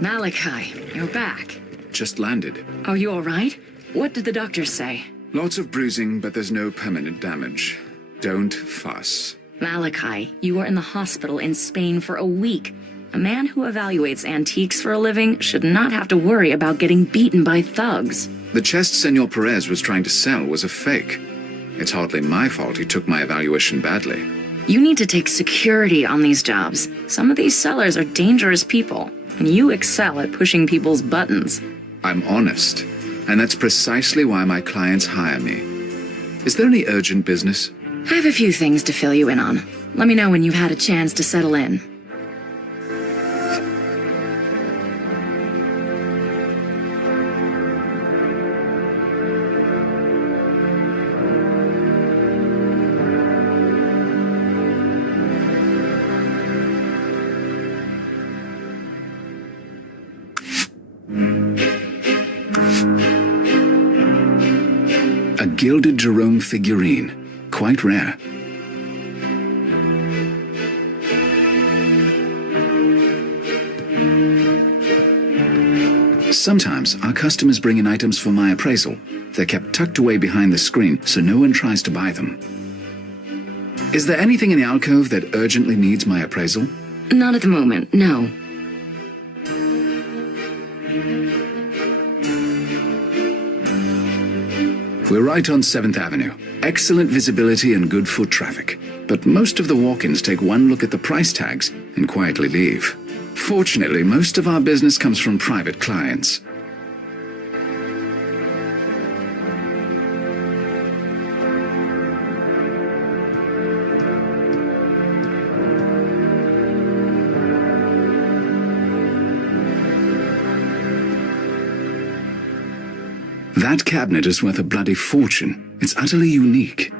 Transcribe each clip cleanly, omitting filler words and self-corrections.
Malachi, you're back. Just landed. Are you all right? What did the doctors say? Lots of bruising, but there's no permanent damage. Don't fuss. Malachi, you were in the hospital in Spain for a week. A man who evaluates antiques for a living should not have to worry about getting beaten by thugs. The chest Senor Perez was trying to sell was a fake. It's hardly my fault he took my evaluation badly. You need to take security on these jobs. Some of these sellers are dangerous people, and you excel at pushing people's buttons. I'm honest, and that's precisely why my clients hire me. Is there any urgent business? I have a few things to fill you in on. Let me know when you've had a chance to settle in. A gilded Jerome figurine. Quite rare. Sometimes our customers bring in items for my appraisal. They're kept tucked away behind the screen so no one tries to buy them. Is there anything in the alcove that urgently needs my appraisal? Not at the moment, no. We're right on 7th Avenue. Excellent visibility and good foot traffic. But most of the walk-ins take one look at the price tags and quietly leave. Fortunately, most of our business comes from private clients. That cabinet is worth a bloody fortune. It's utterly unique.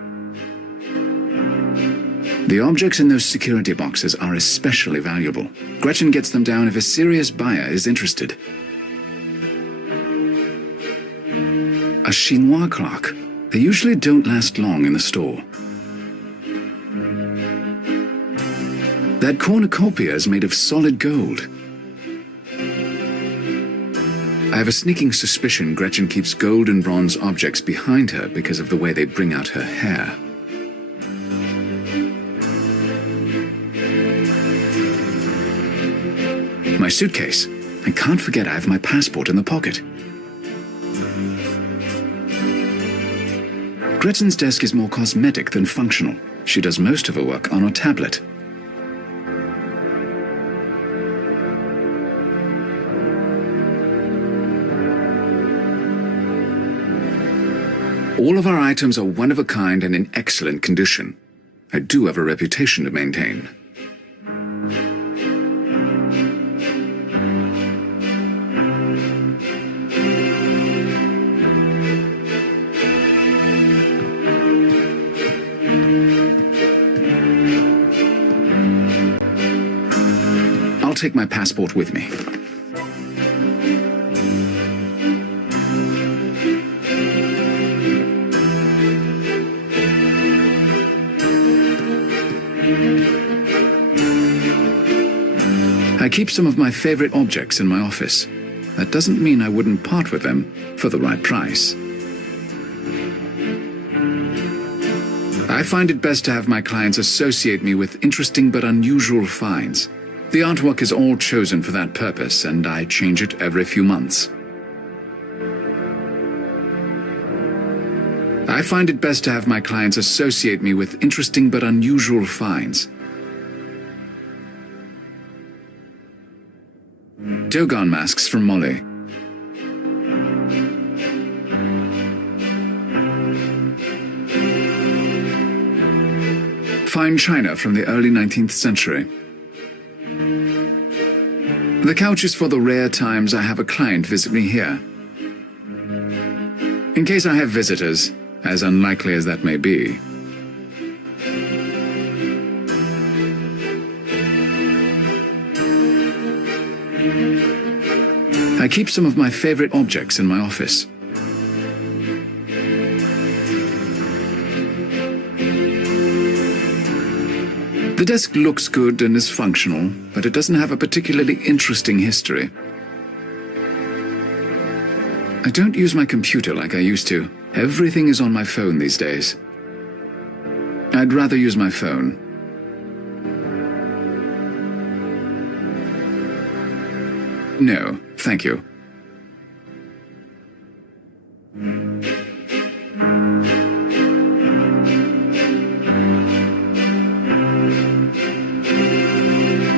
The objects in those security boxes are especially valuable. Gretchen gets them down if a serious buyer is interested. A chinois clock. They usually don't last long in the store. That cornucopia is made of solid gold. I have a sneaking suspicion Gretchen keeps gold and bronze objects behind her because of the way they bring out her hair. My suitcase. I can't forget I have my passport in the pocket. Gretchen's desk is more cosmetic than functional. She does most of her work on her tablet. All of our items are one of a kind and in excellent condition. I do have a reputation to maintain. I'll take my passport with me. I keep some of my favorite objects in my office. That doesn't mean I wouldn't part with them for the right price. I find it best to have my clients associate me with interesting but unusual finds. The artwork is all chosen for that purpose, and I change it every few months. I find it best to have my clients associate me with interesting but unusual finds. Dogon masks from Molly. Fine china from the early 19th century. The couch is for the rare times I have a client visit me here. In case I have visitors, as unlikely as that may be. I keep some of my favorite objects in my office. The desk looks good and is functional, but it doesn't have a particularly interesting history. I don't use my computer like I used to. Everything is on my phone these days. I'd rather use my phone. No, thank you.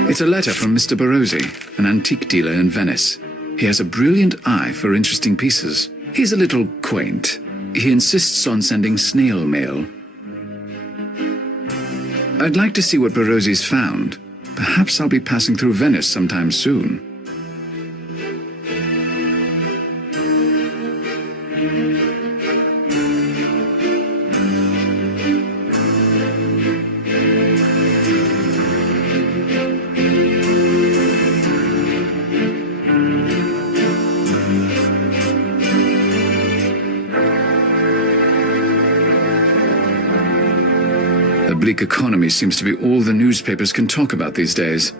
It's a letter from Mr. Barozzi, an antique dealer in Venice. He has a brilliant eye for interesting pieces. He's a little quaint. He insists on sending snail mail. I'd like to see what Barozzi's found. Perhaps I'll be passing through Venice sometime soon. The bleak economy seems to be all the newspapers can talk about these days.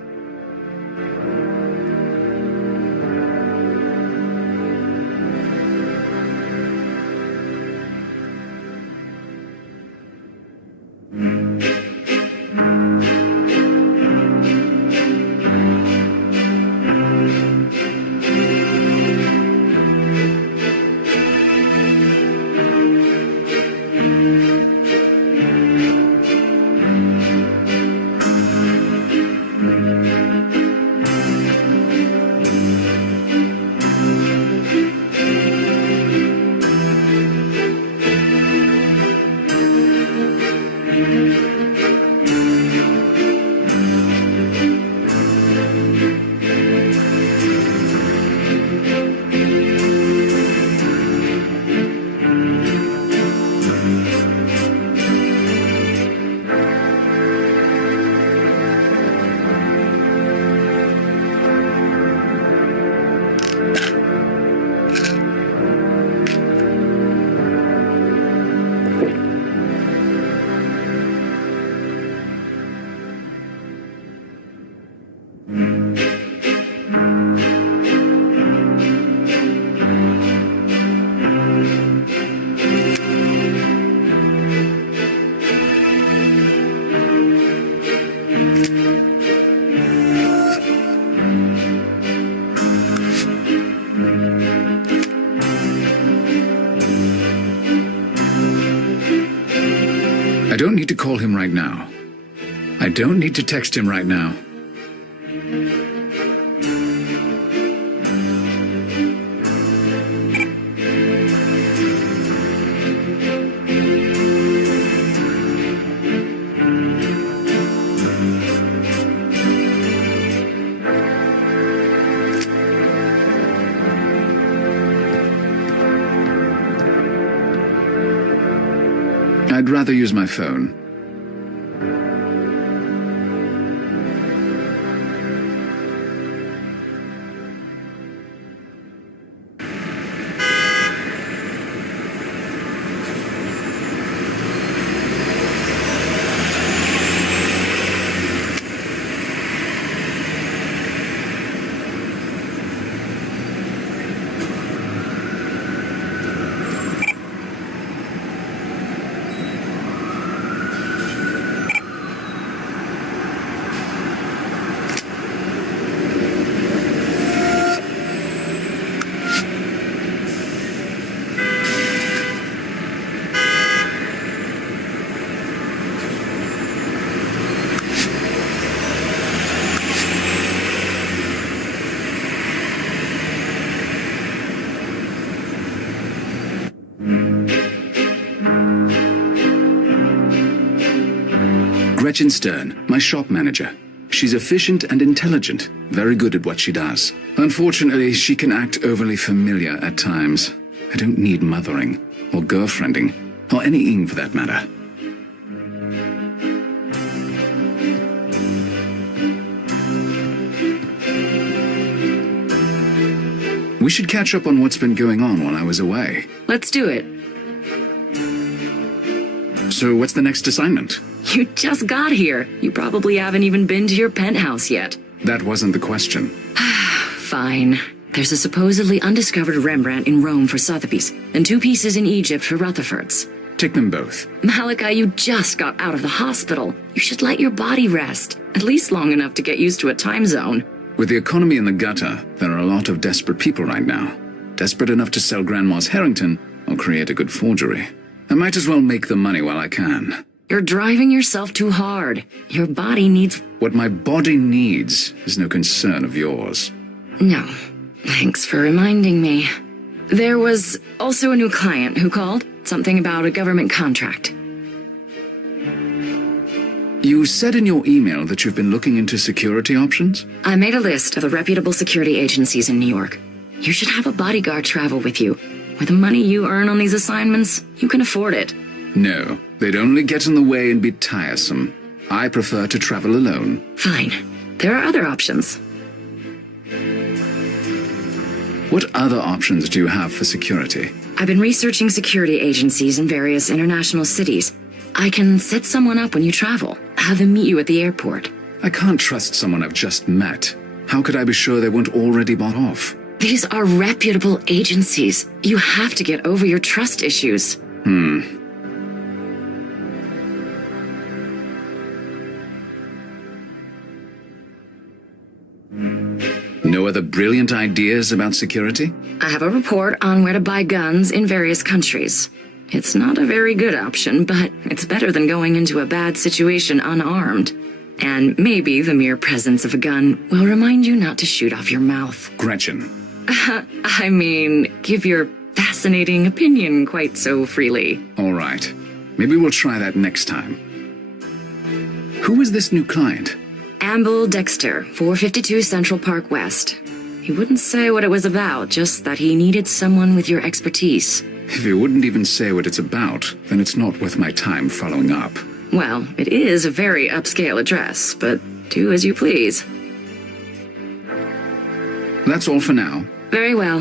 I don't need to call him right now. I don't need to text him right now. I'd rather use my phone. Gretchen Stern, my shop manager. She's efficient and intelligent, very good at what she does. Unfortunately, she can act overly familiar at times. I don't need mothering, or girlfriending, or anything for that matter. We should catch up on what's been going on while I was away. Let's do it. So what's the next assignment? You just got here. You probably haven't even been to your penthouse yet. That wasn't the question. Fine. There's a supposedly undiscovered Rembrandt in Rome for Sotheby's, and 2 pieces in Egypt for Rutherford's. Take them both. Malachi, you just got out of the hospital. You should let your body rest, at least long enough to get used to a time zone. With the economy in the gutter, there are a lot of desperate people right now. Desperate enough to sell Grandma's Harrington or create a good forgery. I might as well make the money while I can. You're driving yourself too hard. Your body needs... What my body needs is no concern of yours. No. Thanks for reminding me. There was also a new client who called. Something about a government contract. You said in your email that you've been looking into security options? I made a list of the reputable security agencies in New York. You should have a bodyguard travel with you. With the money you earn on these assignments, you can afford it. No, they'd only get in the way and be tiresome. I prefer to travel alone. Fine. There are other options. What other options do you have for security? I've been researching security agencies in various international cities. I can set someone up when you travel. Have them meet you at the airport. I can't trust someone I've just met. How could I be sure they weren't already bought off? These are reputable agencies. You have to get over your trust issues. No other brilliant ideas about security? I have a report on where to buy guns in various countries. It's not a very good option, but it's better than going into a bad situation unarmed. And maybe the mere presence of a gun will remind you not to shoot off your mouth. Gretchen. I mean, give your fascinating opinion quite so freely. All right. Maybe we'll try that next time. Who is this new client? Amble Dexter, 452 Central Park West. He wouldn't say what it was about, just that he needed someone with your expertise. If he wouldn't even say what it's about, then it's not worth my time following up. Well, it is a very upscale address, but do as you please. That's all for now. Very well.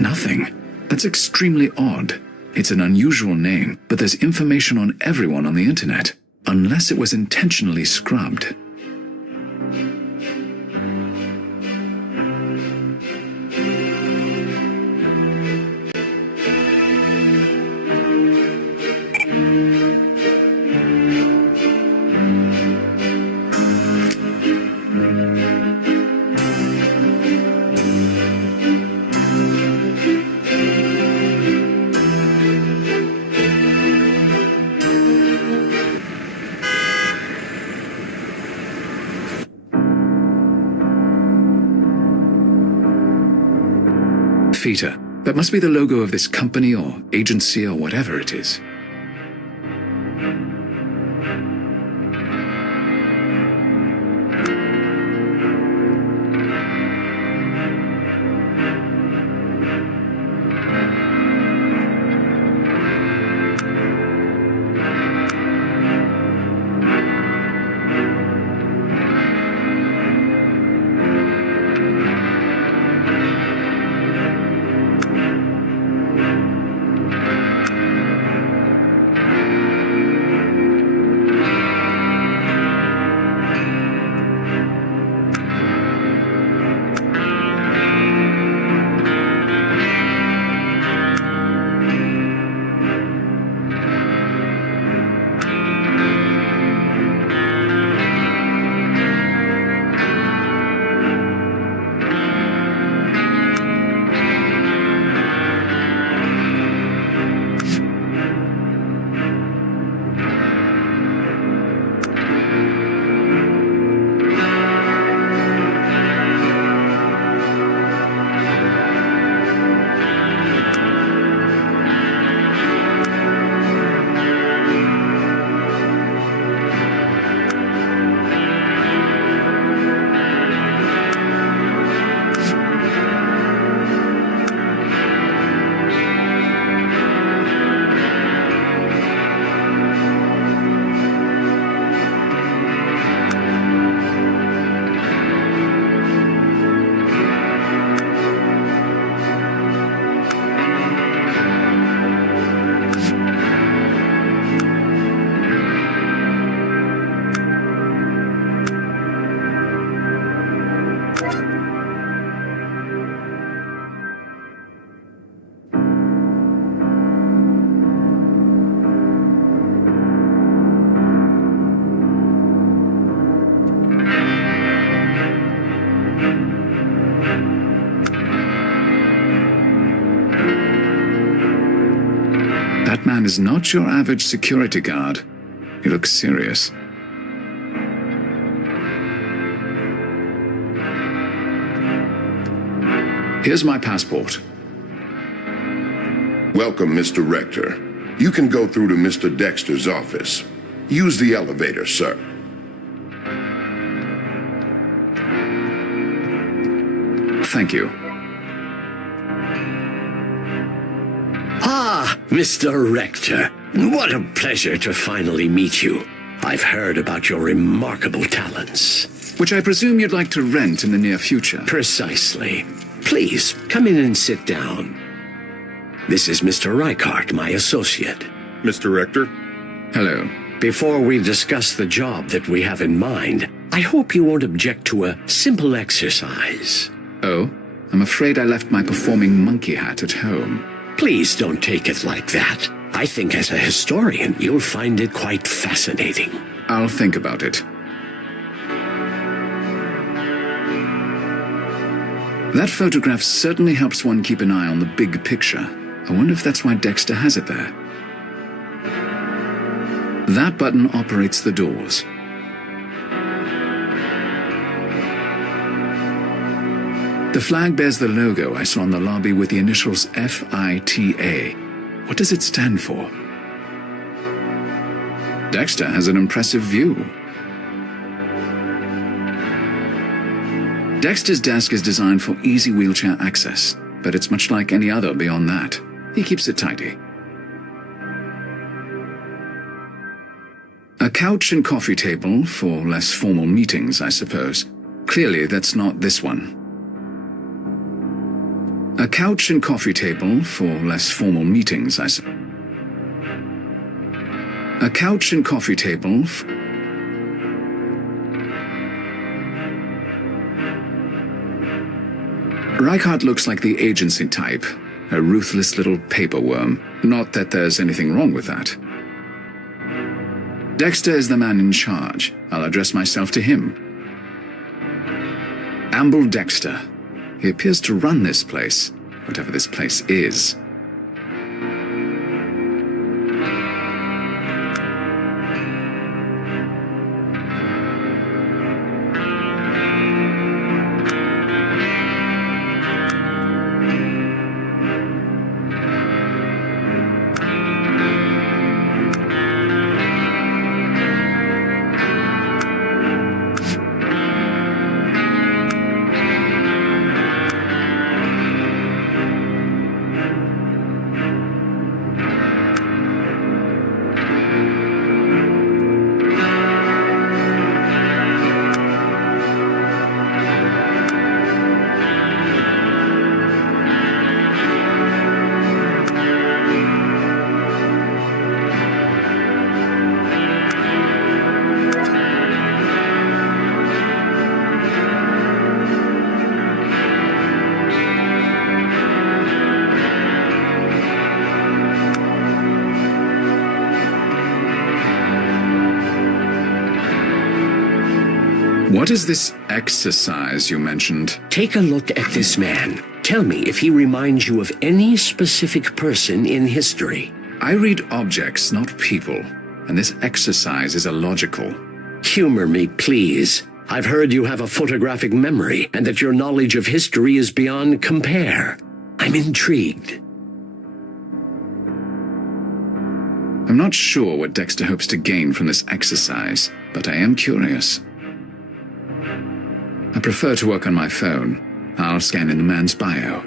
Nothing. That's extremely odd. It's an unusual name, but there's information on everyone on the internet. Unless it was intentionally scrubbed. Feta. That must be the logo of this company or agency or whatever it is. That man is not your average security guard. He looks serious. Here's my passport. Welcome, Mr. Rector. You can go through to Mr. Dexter's office. Use the elevator, sir. Thank you. Ah, Mr. Rector. What a pleasure to finally meet you. I've heard about your remarkable talents. Which I presume you'd like to rent in the near future. Precisely. Please, come in and sit down. This is Mr. Reichart, my associate. Mr. Rector? Hello. Before we discuss the job that we have in mind, I hope you won't object to a simple exercise. Oh, I'm afraid I left my performing monkey hat at home. Please don't take it like that. I think as a historian, you'll find it quite fascinating. I'll think about it. That photograph certainly helps one keep an eye on the big picture. I wonder if that's why Dexter has it there. That button operates the doors. The flag bears the logo I saw in the lobby with the initials FITA. What does it stand for? Dexter has an impressive view. Dexter's desk is designed for easy wheelchair access, but it's much like any other beyond that. He keeps it tidy. A couch and coffee table for less formal meetings, I suppose. Clearly, that's not this one. A couch and coffee table for less formal meetings, I suppose. A couch and coffee table. Reichart looks like the agency type, a ruthless little paperworm. Not that there's anything wrong with that. Dexter is the man in charge. I'll address myself to him. Amble Dexter. He appears to run this place, whatever this place is. What is this exercise you mentioned? Take a look at this man. Tell me if he reminds you of any specific person in history. I read objects, not people, and this exercise is illogical. Humor me, please. I've heard you have a photographic memory and that your knowledge of history is beyond compare. I'm intrigued. I'm not sure what Dexter hopes to gain from this exercise, but I am curious. I prefer to work on my phone. I'll scan in the man's bio.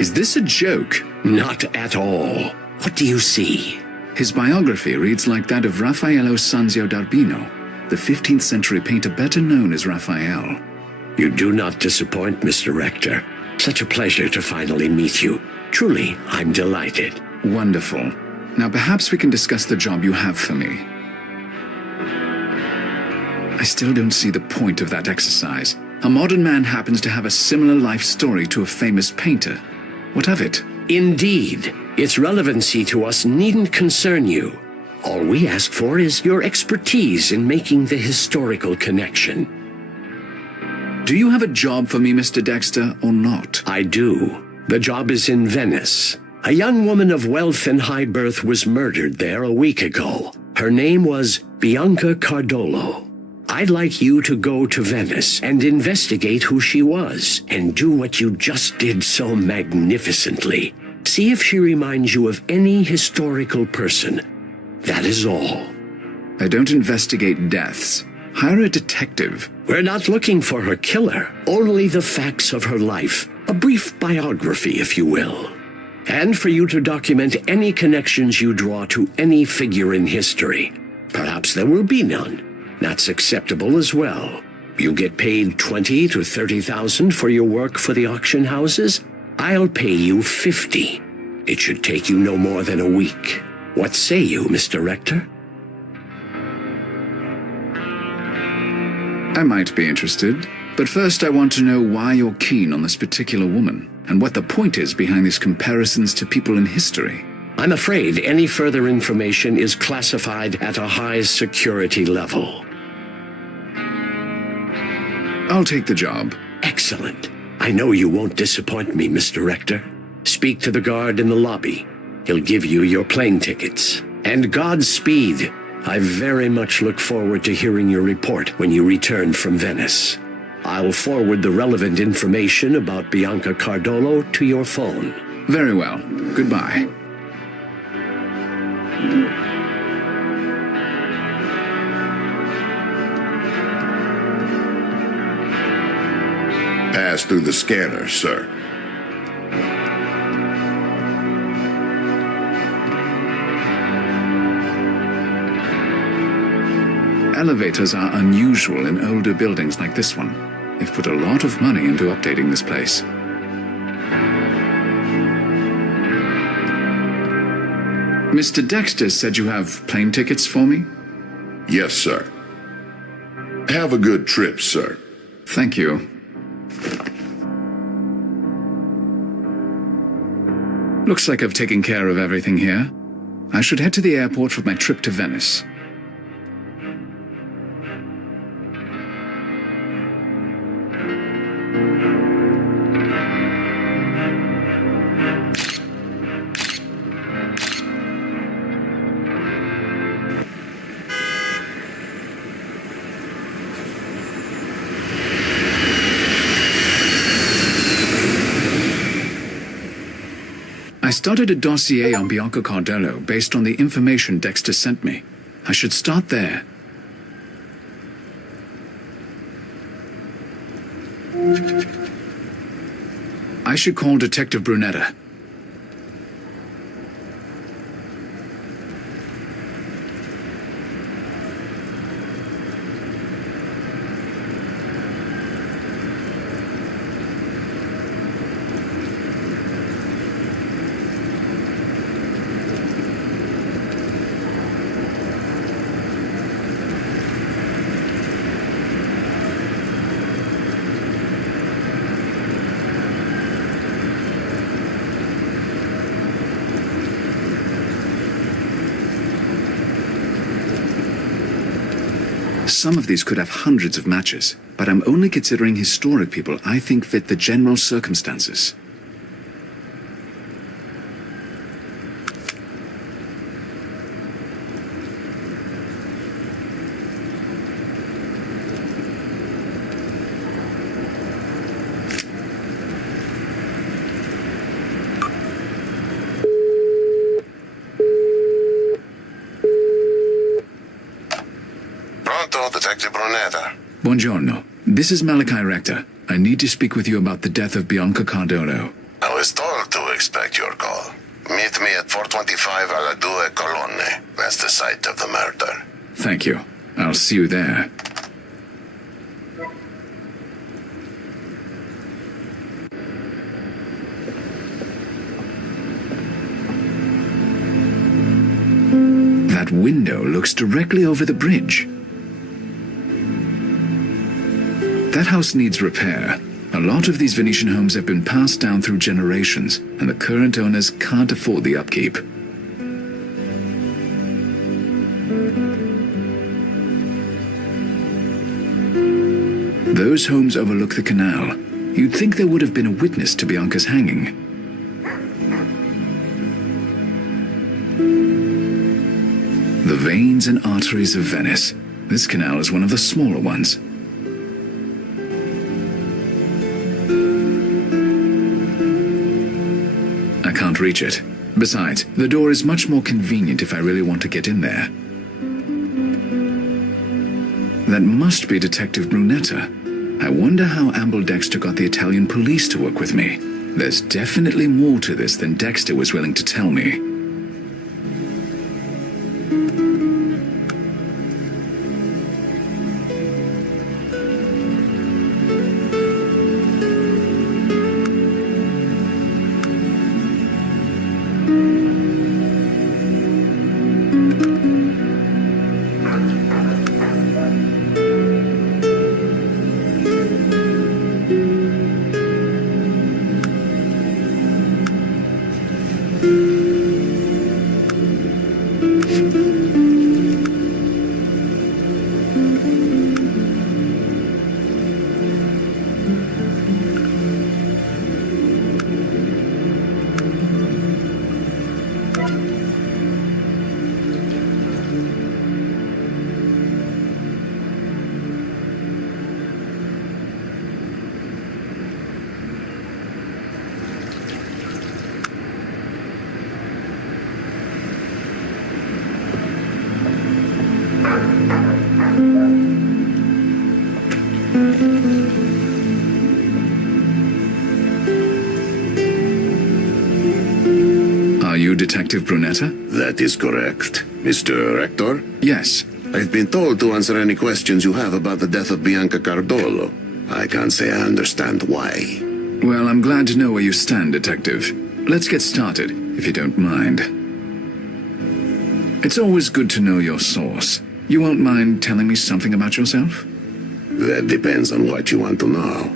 Is this a joke? Not at all. What do you see? His biography reads like that of Raffaello Sanzio d'Urbino, the 15th century painter better known as Raphael. You do not disappoint, Mr. Rector. Such a pleasure to finally meet you. Truly, I'm delighted. Wonderful. Now perhaps we can discuss the job you have for me. I still don't see the point of that exercise. A modern man happens to have a similar life story to a famous painter. What of it? Indeed. Its relevancy to us needn't concern you. All we ask for is your expertise in making the historical connection. Do you have a job for me, Mr. Dexter, or not? I do. The job is in Venice. A young woman of wealth and high birth was murdered there a week ago. Her name was Bianca Cardolo. I'd like you to go to Venice and investigate who she was, and do what you just did so magnificently. See if she reminds you of any historical person. That is all. I don't investigate deaths. Hire a detective. We're not looking for her killer, only the facts of her life. A brief biography, if you will. And for you to document any connections you draw to any figure in history. Perhaps there will be none. That's acceptable as well. You get paid $20,000 to $30,000 for your work for the auction houses. I'll pay you $50,000. It should take you no more than a week. What say you, Mr. Rector? I might be interested, but first I want to know why you're keen on this particular woman, and what the point is behind these comparisons to people in history. I'm afraid any further information is classified at a high security level. I'll take the job. Excellent. I know you won't disappoint me, Mr. Rector. Speak to the guard in the lobby. He'll give you your plane tickets. And Godspeed. I very much look forward to hearing your report when you return from Venice. I'll forward the relevant information about Bianca Cardolo to your phone. Very well. Goodbye. Pass through the scanner, sir. Elevators are unusual in older buildings like this one. They've put a lot of money into updating this place. Mr. Dexter said you have plane tickets for me? Yes, sir. Have a good trip, sir. Thank you. Looks like I've taken care of everything here. I should head to the airport for my trip to Venice. I started a dossier on Bianca Cardolo based on the information Dexter sent me. I should start there. I should call Detective Brunetta. Some of these could have hundreds of matches, but I'm only considering historic people I think fit the general circumstances. Detective Brunetta. Buongiorno. This is Malachi Rector. I need to speak with you about the death of Bianca Cardolo. I was told to expect your call. Meet me at 425 Aladue Colonne. That's the site of the murder. Thank you. I'll see you there. That window looks directly over the bridge. That house needs repair. A lot of these Venetian homes have been passed down through generations, and the current owners can't afford the upkeep. Those homes overlook the canal. You'd think there would have been a witness to Bianca's hanging. The veins and arteries of Venice. This canal is one of the smaller ones. I can't reach it. Besides, the door is much more convenient if I really want to get in there. That must be Detective Brunetta. I wonder how Amble Dexter got the Italian police to work with me. There's definitely more to this than Dexter was willing to tell me. Are you Detective Brunetta? That is correct. Mr. Rector? Yes. I've been told to answer any questions you have about the death of Bianca Cardolo. I can't say I understand why. Well, I'm glad to know where you stand, Detective. Let's get started, if you don't mind. It's always good to know your source. You won't mind telling me something about yourself? That depends on what you want to know.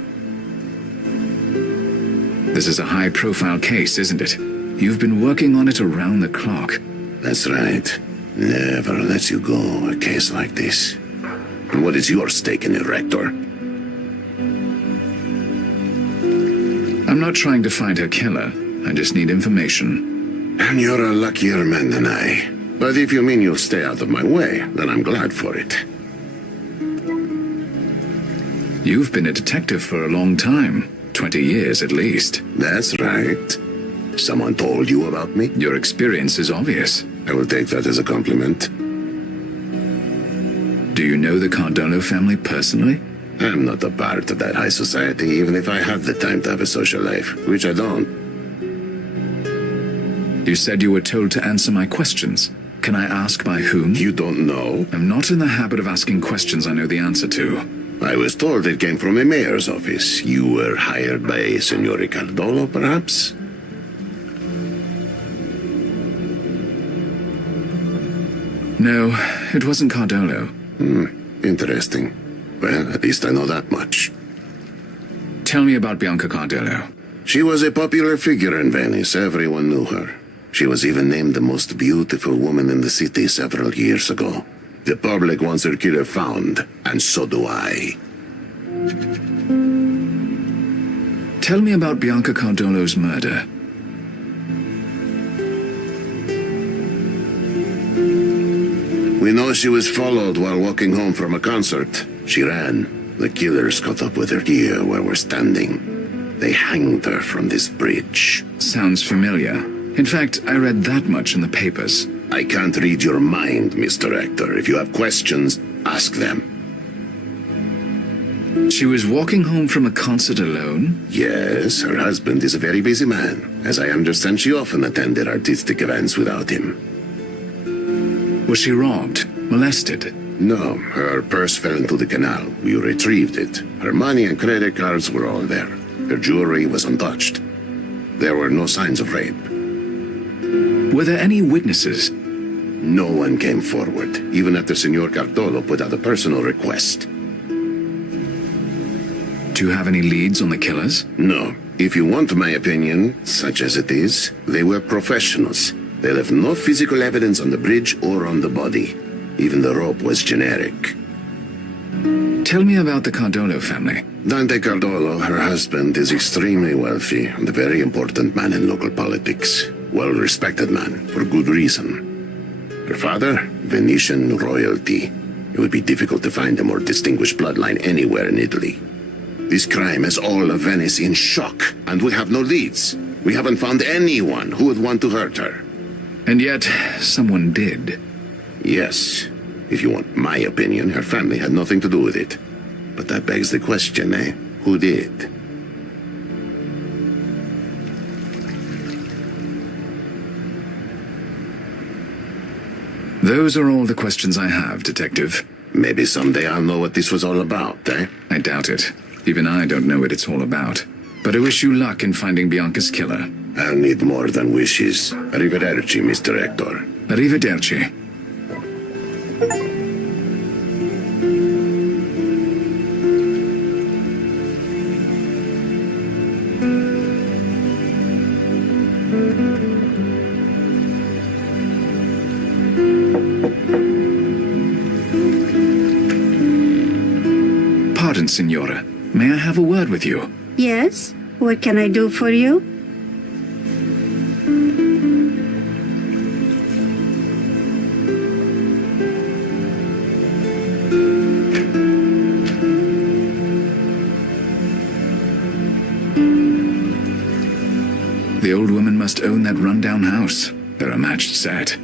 This is a high-profile case, isn't it? You've been working on it around the clock. That's right. Never lets you go, a case like this. And what is your stake in it, Rector? I'm not trying to find her killer. I just need information. And you're a luckier man than I. But if you mean you'll stay out of my way, then I'm glad for it. You've been a detective for a long time. 20 years at least. That's right. Someone told you about me? Your experience is obvious. I will take that as a compliment. Do you know the Cardolo family personally? I'm not a part of that high society, even if I had the time to have a social life, which I don't. You said you were told to answer my questions. Can I ask by whom? You don't know? I'm not in the habit of asking questions I know the answer to. I was told it came from a mayor's office. You were hired by Signore Cardolo, perhaps? No, it wasn't Cardolo. Interesting. Well, at least I know that much. Tell me about Bianca Cardolo. She was a popular figure in Venice. Everyone knew her. She was even named the most beautiful woman in the city several years ago. The public wants her killer found, and so do I. Tell me about Bianca Cardolo's murder. We know she was followed while walking home from a concert. She ran. The killers caught up with her here where we're standing. They hanged her from this bridge. Sounds familiar. In fact, I read that much in the papers. I can't read your mind, Mr. Rector. If you have questions, ask them. She was walking home from a concert alone? Yes, her husband is a very busy man. As I understand, she often attended artistic events without him. Was she robbed? Molested? No, her purse fell into the canal. We retrieved it. Her money and credit cards were all there. Her jewelry was untouched. There were no signs of rape. Were there any witnesses? No one came forward, even after Senor Cartolo put out a personal request. Do you have any leads on the killers? No. If you want my opinion, such as it is, they were professionals. They left no physical evidence on the bridge or on the body. Even the rope was generic. Tell me about the Cardolo family. Dante Cardolo, her husband, is extremely wealthy and a very important man in local politics. Well-respected man, for good reason. Her father, Venetian royalty. It would be difficult to find a more distinguished bloodline anywhere in Italy. This crime has all of Venice in shock, and we have no leads. We haven't found anyone who would want to hurt her. And yet, someone did. Yes. If you want my opinion, her family had nothing to do with it. But that begs the question, eh? Who did? Those are all the questions I have, Detective. Maybe someday I'll know what this was all about, eh? I doubt it. Even I don't know what it's all about. But I wish you luck in finding Bianca's killer. I'll need more than wishes. Arrivederci, Mr. Hector. Arrivederci. Pardon, Signora. May I have a word with you? Yes? What can I do for you? The old woman must own that rundown house. They're a matched set.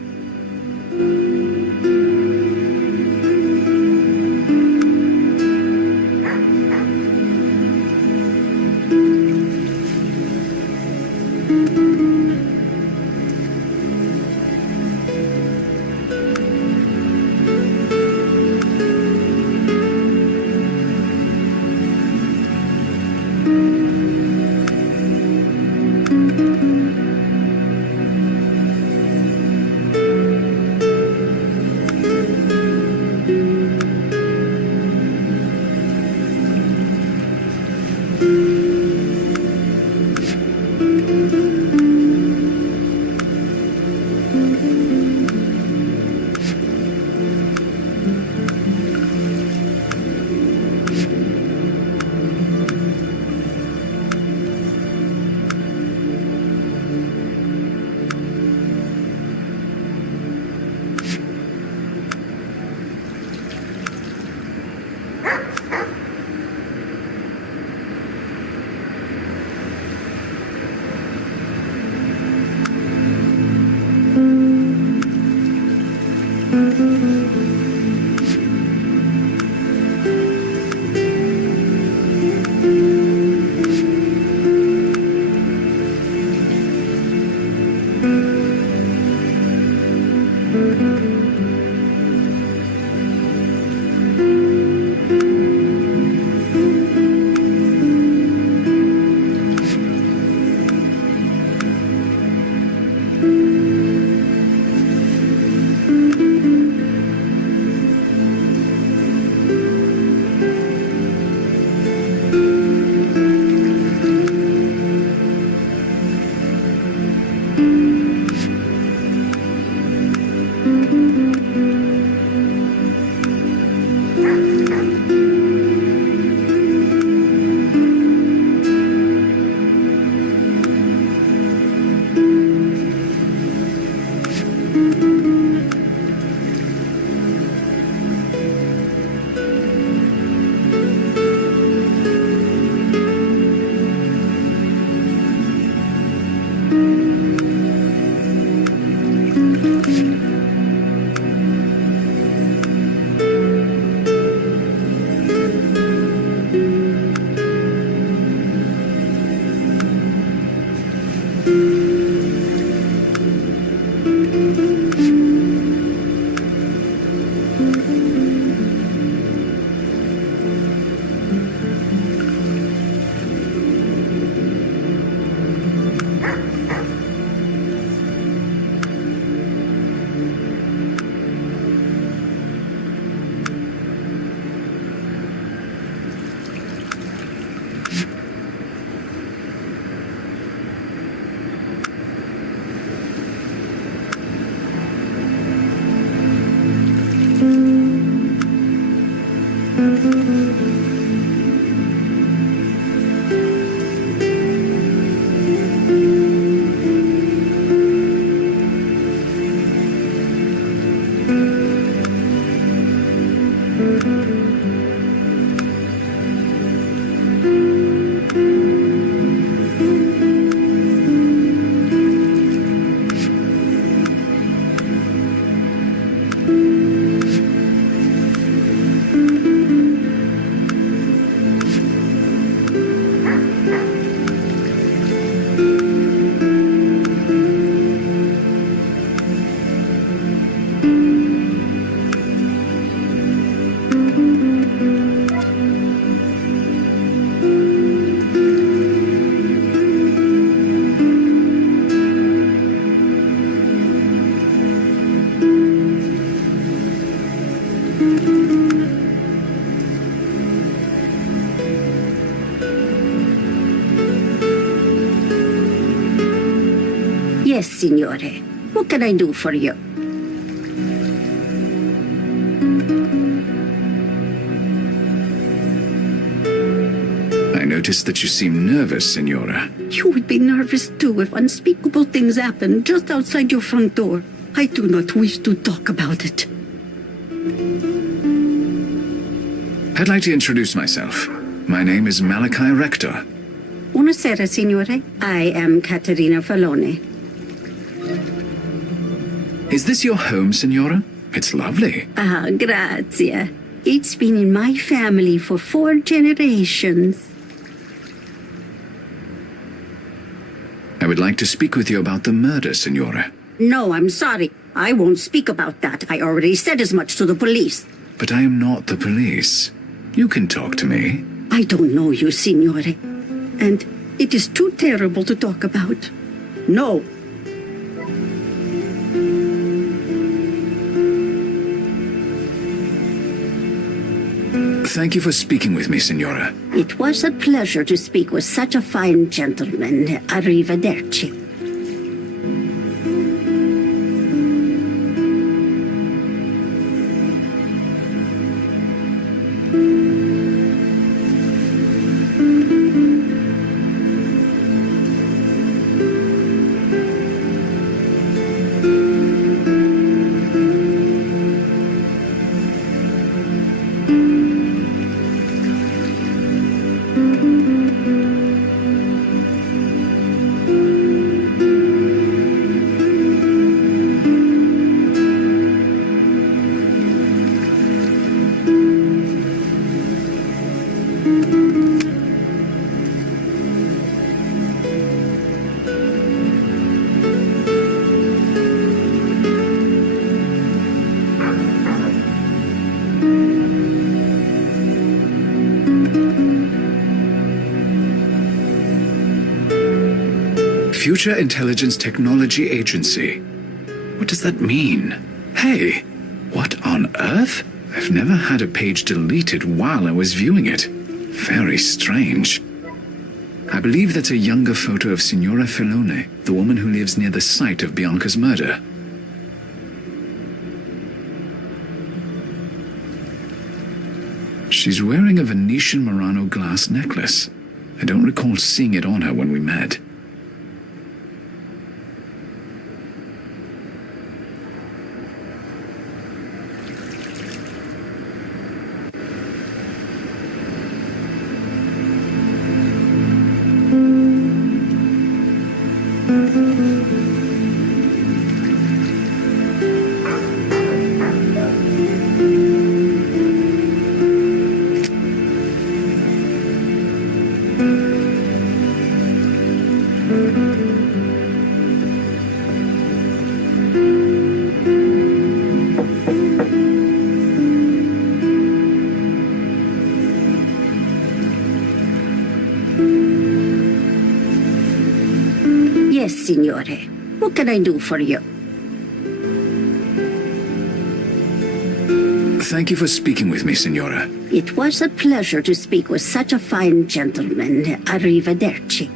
Yes, Signore. What can I do for you? I noticed that you seem nervous, Signora. You would be nervous too if unspeakable things happened just outside your front door. I do not wish to talk about it. I'd like to introduce myself. My name is Malachi Rector. Buonasera, Signore. I am Caterina Falone. Is this your home, Signora? It's lovely. Ah, grazie. It's been in my family for 4 generations. I would like to speak with you about the murder, Signora. No, I'm sorry. I won't speak about that. I already said as much to the police. But I am not the police. You can talk to me. I don't know you, Signore. And it is too terrible to talk about. No. Thank you for speaking with me, Signora. It was a pleasure to speak with such a fine gentleman. Arrivederci. Future Intelligence Technology Agency. What does that mean? Hey, what on earth? I've never had a page deleted while I was viewing it. Very strange. I believe that's a younger photo of Signora Felone, the woman who lives near the site of Bianca's murder. She's wearing a Venetian Murano glass necklace. I don't recall seeing it on her when we met. Yes, Signore. What can I do for you? Thank you for speaking with me, Signora. It was a pleasure to speak with such a fine gentleman. Arrivederci.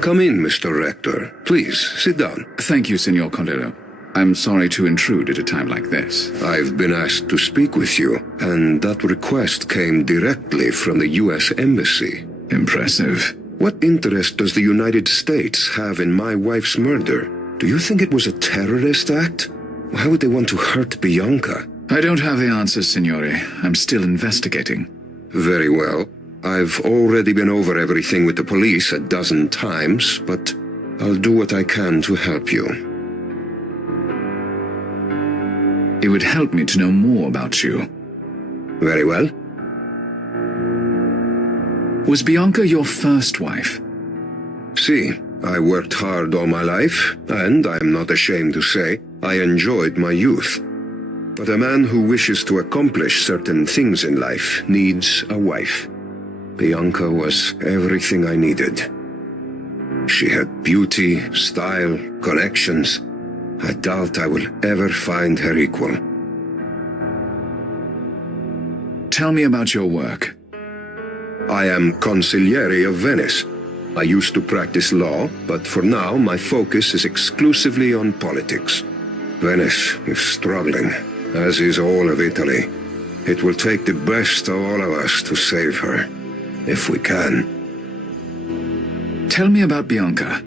Come in, Mr. Rector. Please, sit down. Thank you, Senor Cordero. I'm sorry to intrude at a time like this. I've been asked to speak with you, and that request came directly from the U.S. Embassy. Impressive. What interest does the United States have in my wife's murder? Do you think it was a terrorist act? Why would they want to hurt Bianca? I don't have the answers, Signore. I'm still investigating. Very well. I've already been over everything with the police a dozen times, but I'll do what I can to help you. It would help me to know more about you. Very well. Was Bianca your first wife? See, I worked hard all my life, and I'm not ashamed to say, I enjoyed my youth. But a man who wishes to accomplish certain things in life needs a wife. Bianca was everything I needed. She had beauty, style, connections. I doubt I will ever find her equal. Tell me about your work. I am Consigliere of Venice. I used to practice law, but for now my focus is exclusively on politics. Venice is struggling, as is all of Italy. It will take the best of all of us to save her, if we can. Tell me about Bianca.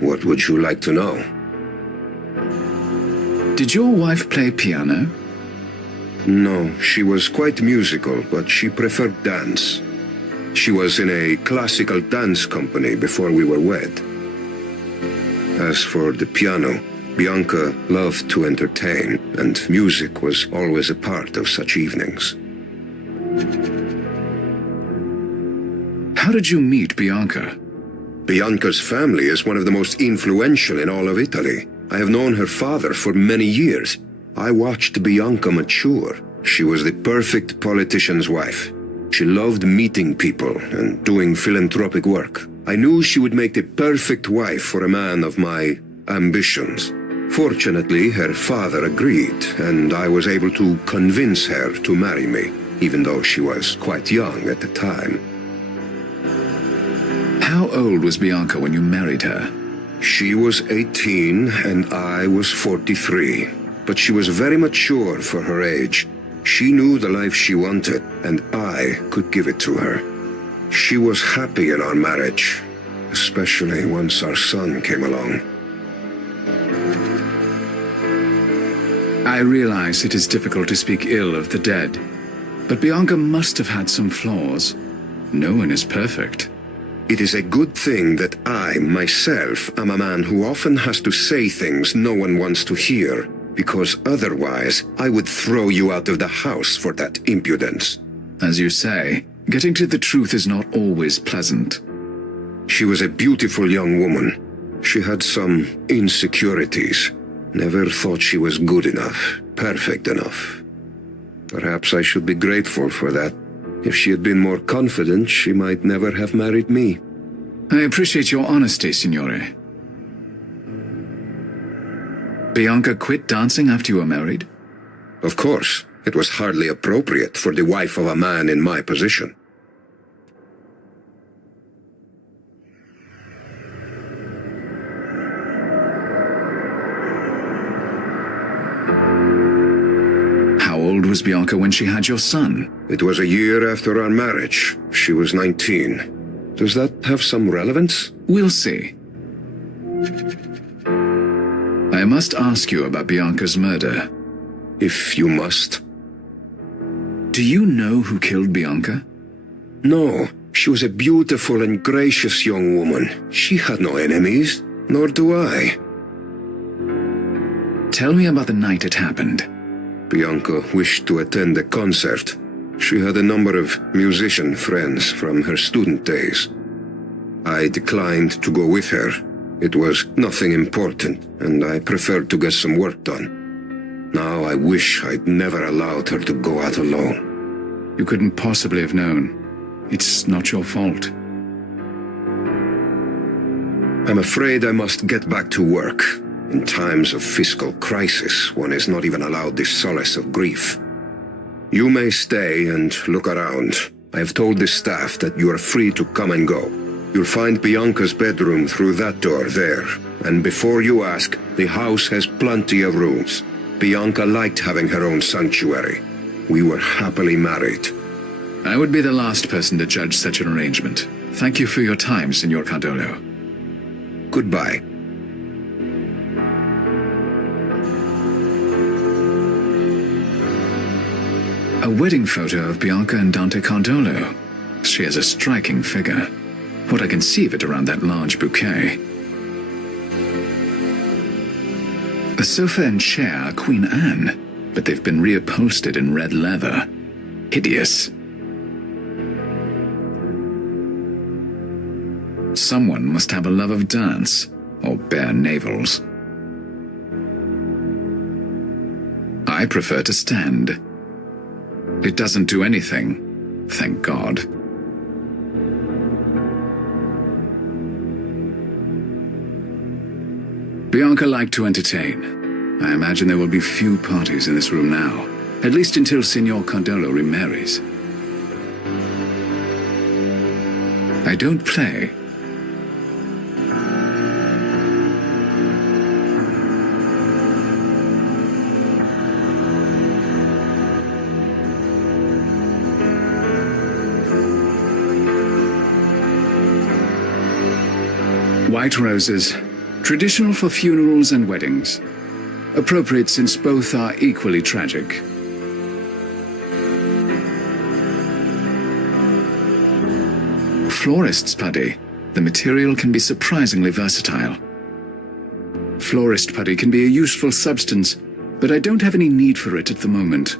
What would you like to know? Did your wife play piano? No, she was quite musical, but she preferred dance. She was in a classical dance company before we were wed. As for the piano, Bianca loved to entertain, and music was always a part of such evenings. How did you meet Bianca? Bianca's family is one of the most influential in all of Italy. I have known her father for many years. I watched Bianca mature. She was the perfect politician's wife. She loved meeting people and doing philanthropic work. I knew she would make the perfect wife for a man of my ambitions. Fortunately, her father agreed, and I was able to convince her to marry me, even though she was quite young at the time. How old was Bianca when you married her? She was 18 and I was 43, but she was very mature for her age. She knew the life she wanted, and I could give it to her. She was happy in our marriage, especially once our son came along. I realize it is difficult to speak ill of the dead, but Bianca must have had some flaws. No one is perfect. It is a good thing that I, myself, am a man who often has to say things no one wants to hear, because otherwise I would throw you out of the house for that impudence. As you say, getting to the truth is not always pleasant. She was a beautiful young woman. She had some insecurities. Never thought she was good enough, perfect enough. Perhaps I should be grateful for that. If she had been more confident, she might never have married me. I appreciate your honesty, Signore. Bianca quit dancing after you were married? Of course, it was hardly appropriate for the wife of a man in my position. How old was Bianca when she had your son? It was a year after our marriage. She was 19. Does that have some relevance? We'll see. I must ask you about Bianca's murder. If you must. Do you know who killed Bianca? No, she was a beautiful and gracious young woman. She had no enemies, nor do I. Tell me about the night it happened. Bianca wished to attend a concert. She had a number of musician friends from her student days. I declined to go with her. It was nothing important, and I preferred to get some work done. Now I wish I'd never allowed her to go out alone. You couldn't possibly have known. It's not your fault. I'm afraid I must get back to work. In times of fiscal crisis, one is not even allowed the solace of grief. You may stay and look around. I have told the staff that you are free to come and go. You'll find Bianca's bedroom through that door there. And before you ask, the house has plenty of rooms. Bianca liked having her own sanctuary. We were happily married. I would be the last person to judge such an arrangement. Thank you for your time, Signor Cardolo. Goodbye. A wedding photo of Bianca and Dante Cardolo. She has a striking figure. What I can see of it around that large bouquet. The sofa and chair are Queen Anne, but they've been reupholstered in red leather. Hideous. Someone must have a love of dance, or bare navels. I prefer to stand. It doesn't do anything, thank God. Bianca liked to entertain. I imagine there will be few parties in this room now, at least until Signor Cardolo remarries. I don't play. White roses, traditional for funerals and weddings. Appropriate since both are equally tragic. Florist's putty. The material can be surprisingly versatile. Florist putty can be a useful substance, but I don't have any need for it at the moment.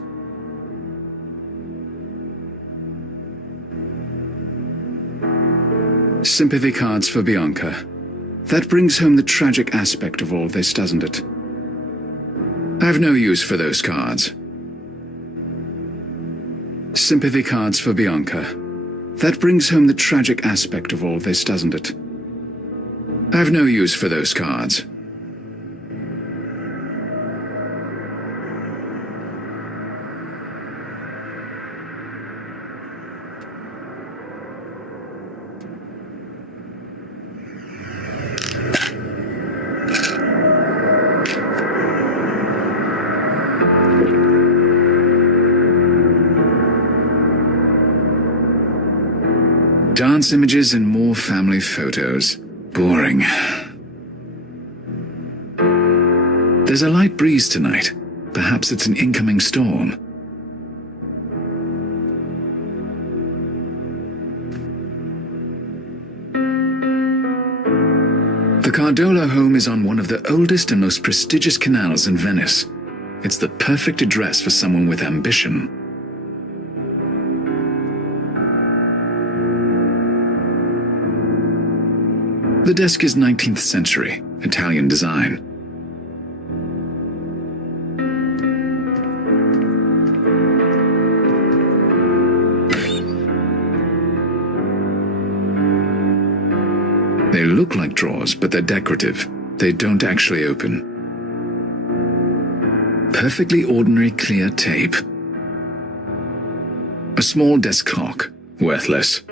Sympathy cards for Bianca. That brings home the tragic aspect of all this, doesn't it? I've no use for those cards. Sympathy cards for Bianca. That brings home the tragic aspect of all this, doesn't it? I've no use for those cards. Dance images and more family photos. Boring. There's a light breeze tonight. Perhaps it's an incoming storm. The Cardolo home is on one of the oldest and most prestigious canals in Venice. It's the perfect address for someone with ambition. The desk is 19th century, Italian design. They look like drawers, but they're decorative. They don't actually open. Perfectly ordinary clear tape. A small desk clock, worthless.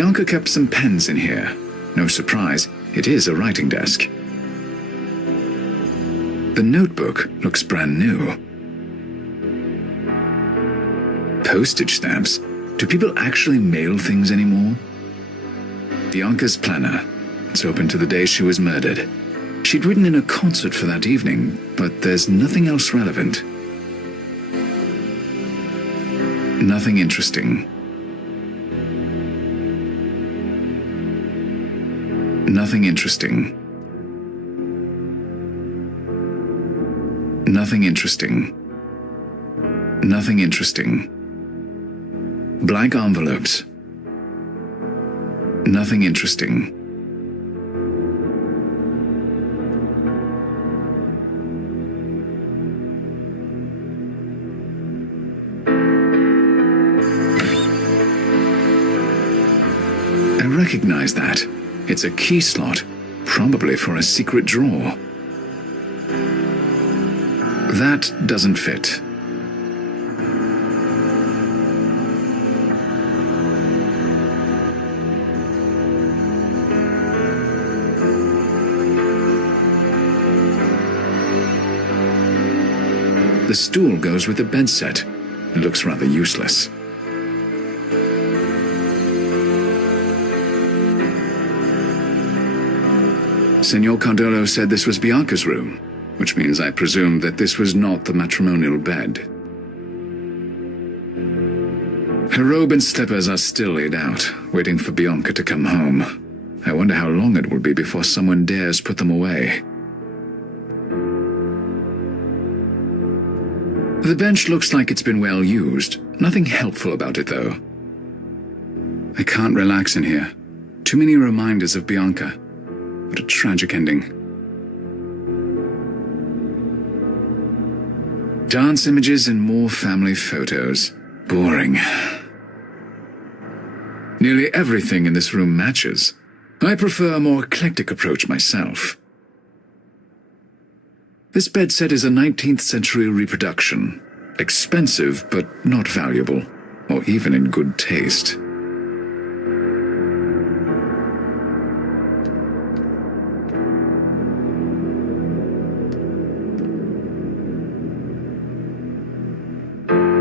Bianca kept some pens in here. No surprise, it is a writing desk. The notebook looks brand new. Postage stamps? Do people actually mail things anymore? Bianca's planner. It's open to the day she was murdered. She'd written in a concert for that evening, but there's nothing else relevant. Nothing interesting. Nothing interesting. Nothing interesting. Nothing interesting. Blank envelopes. Nothing interesting. I recognize that. It's a key slot, probably for a secret drawer. That doesn't fit. The stool goes with the bed set. It looks rather useless. Senor Cardolo said this was Bianca's room, which means I presume that this was not the matrimonial bed. Her robe and slippers are still laid out, waiting for Bianca to come home. I wonder how long it will be before someone dares put them away. The bench looks like it's been well used. Nothing helpful about it, though. I can't relax in here. Too many reminders of Bianca. What a tragic ending. Dance images and more family photos. Boring. Nearly everything in this room matches. I prefer a more eclectic approach myself. This bed set is a 19th century reproduction. Expensive, but not valuable, or even in good taste.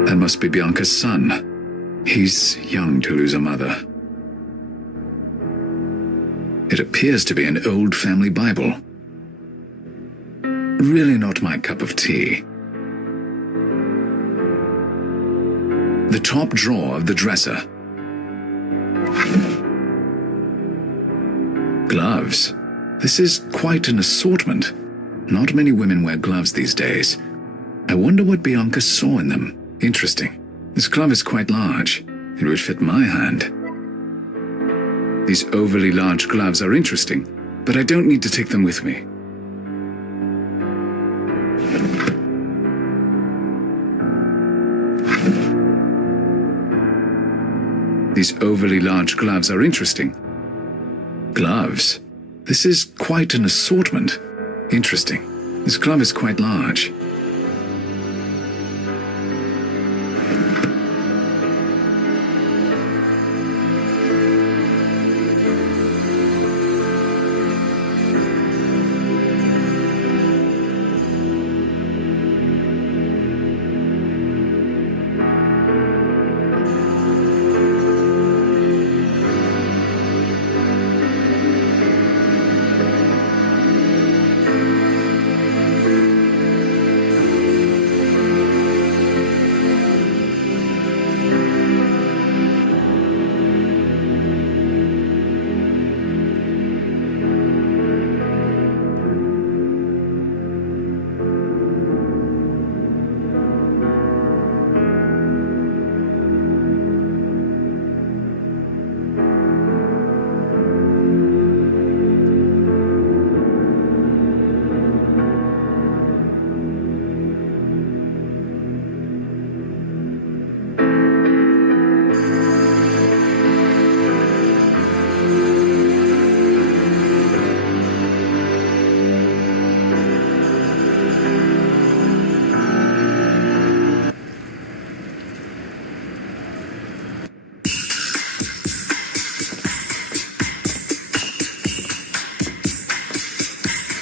That must be Bianca's son. He's young to lose a mother. It appears to be an old family Bible. Really not my cup of tea. The top drawer of the dresser. Gloves. This is quite an assortment. Not many women wear gloves these days. I wonder what Bianca saw in them. Interesting. This glove is quite large. It would fit my hand. These overly large gloves are interesting, but I don't need to take them with me. These overly large gloves are interesting. Gloves. This is quite an assortment. Interesting. This glove is quite large.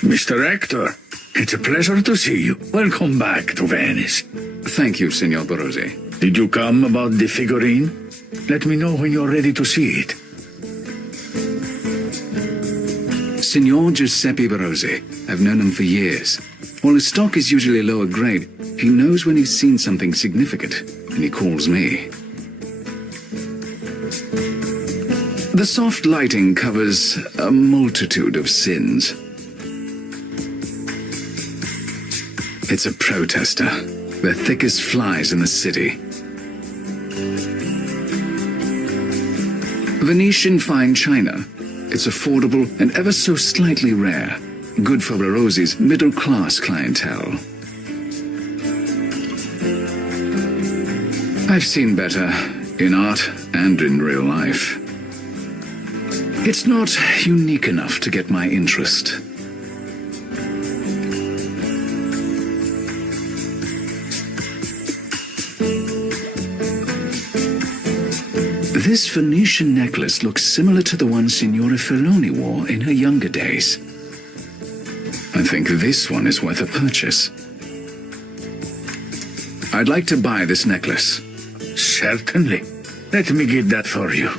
Mr. Hector, it's a pleasure to see you. Welcome back to Venice. Thank you, Signor Barozzi. Did you come about the figurine? Let me know when you're ready to see it. Signor Giuseppe Barozzi. I've known him for years. While his stock is usually lower grade, he knows when he's seen something significant, and he calls me. The soft lighting covers a multitude of sins. It's a protester. They're thick as flies in the city. Venetian fine china. It's affordable and ever so slightly rare. Good for Barozzi's middle-class clientele. I've seen better, in art and in real life. It's not unique enough to get my interest. This Venetian necklace looks similar to the one Signora Filoni wore in her younger days. I think this one is worth a purchase. I'd like to buy this necklace. Certainly. Let me get that for you.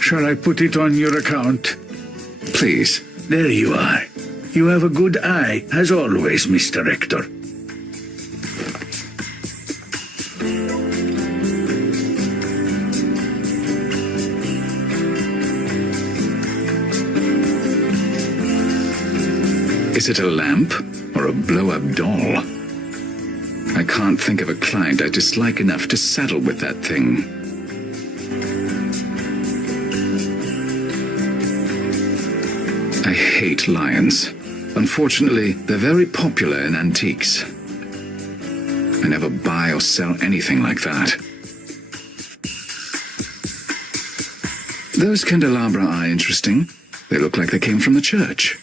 Shall I put it on your account? Please. There you are. You have a good eye, as always, Mr. Hector. Is it a lamp or a blow-up doll? I can't think of a client I dislike enough to saddle with that thing. I hate lions. Unfortunately, they're very popular in antiques. I never buy or sell anything like that. Those candelabra are interesting. They look like they came from the church.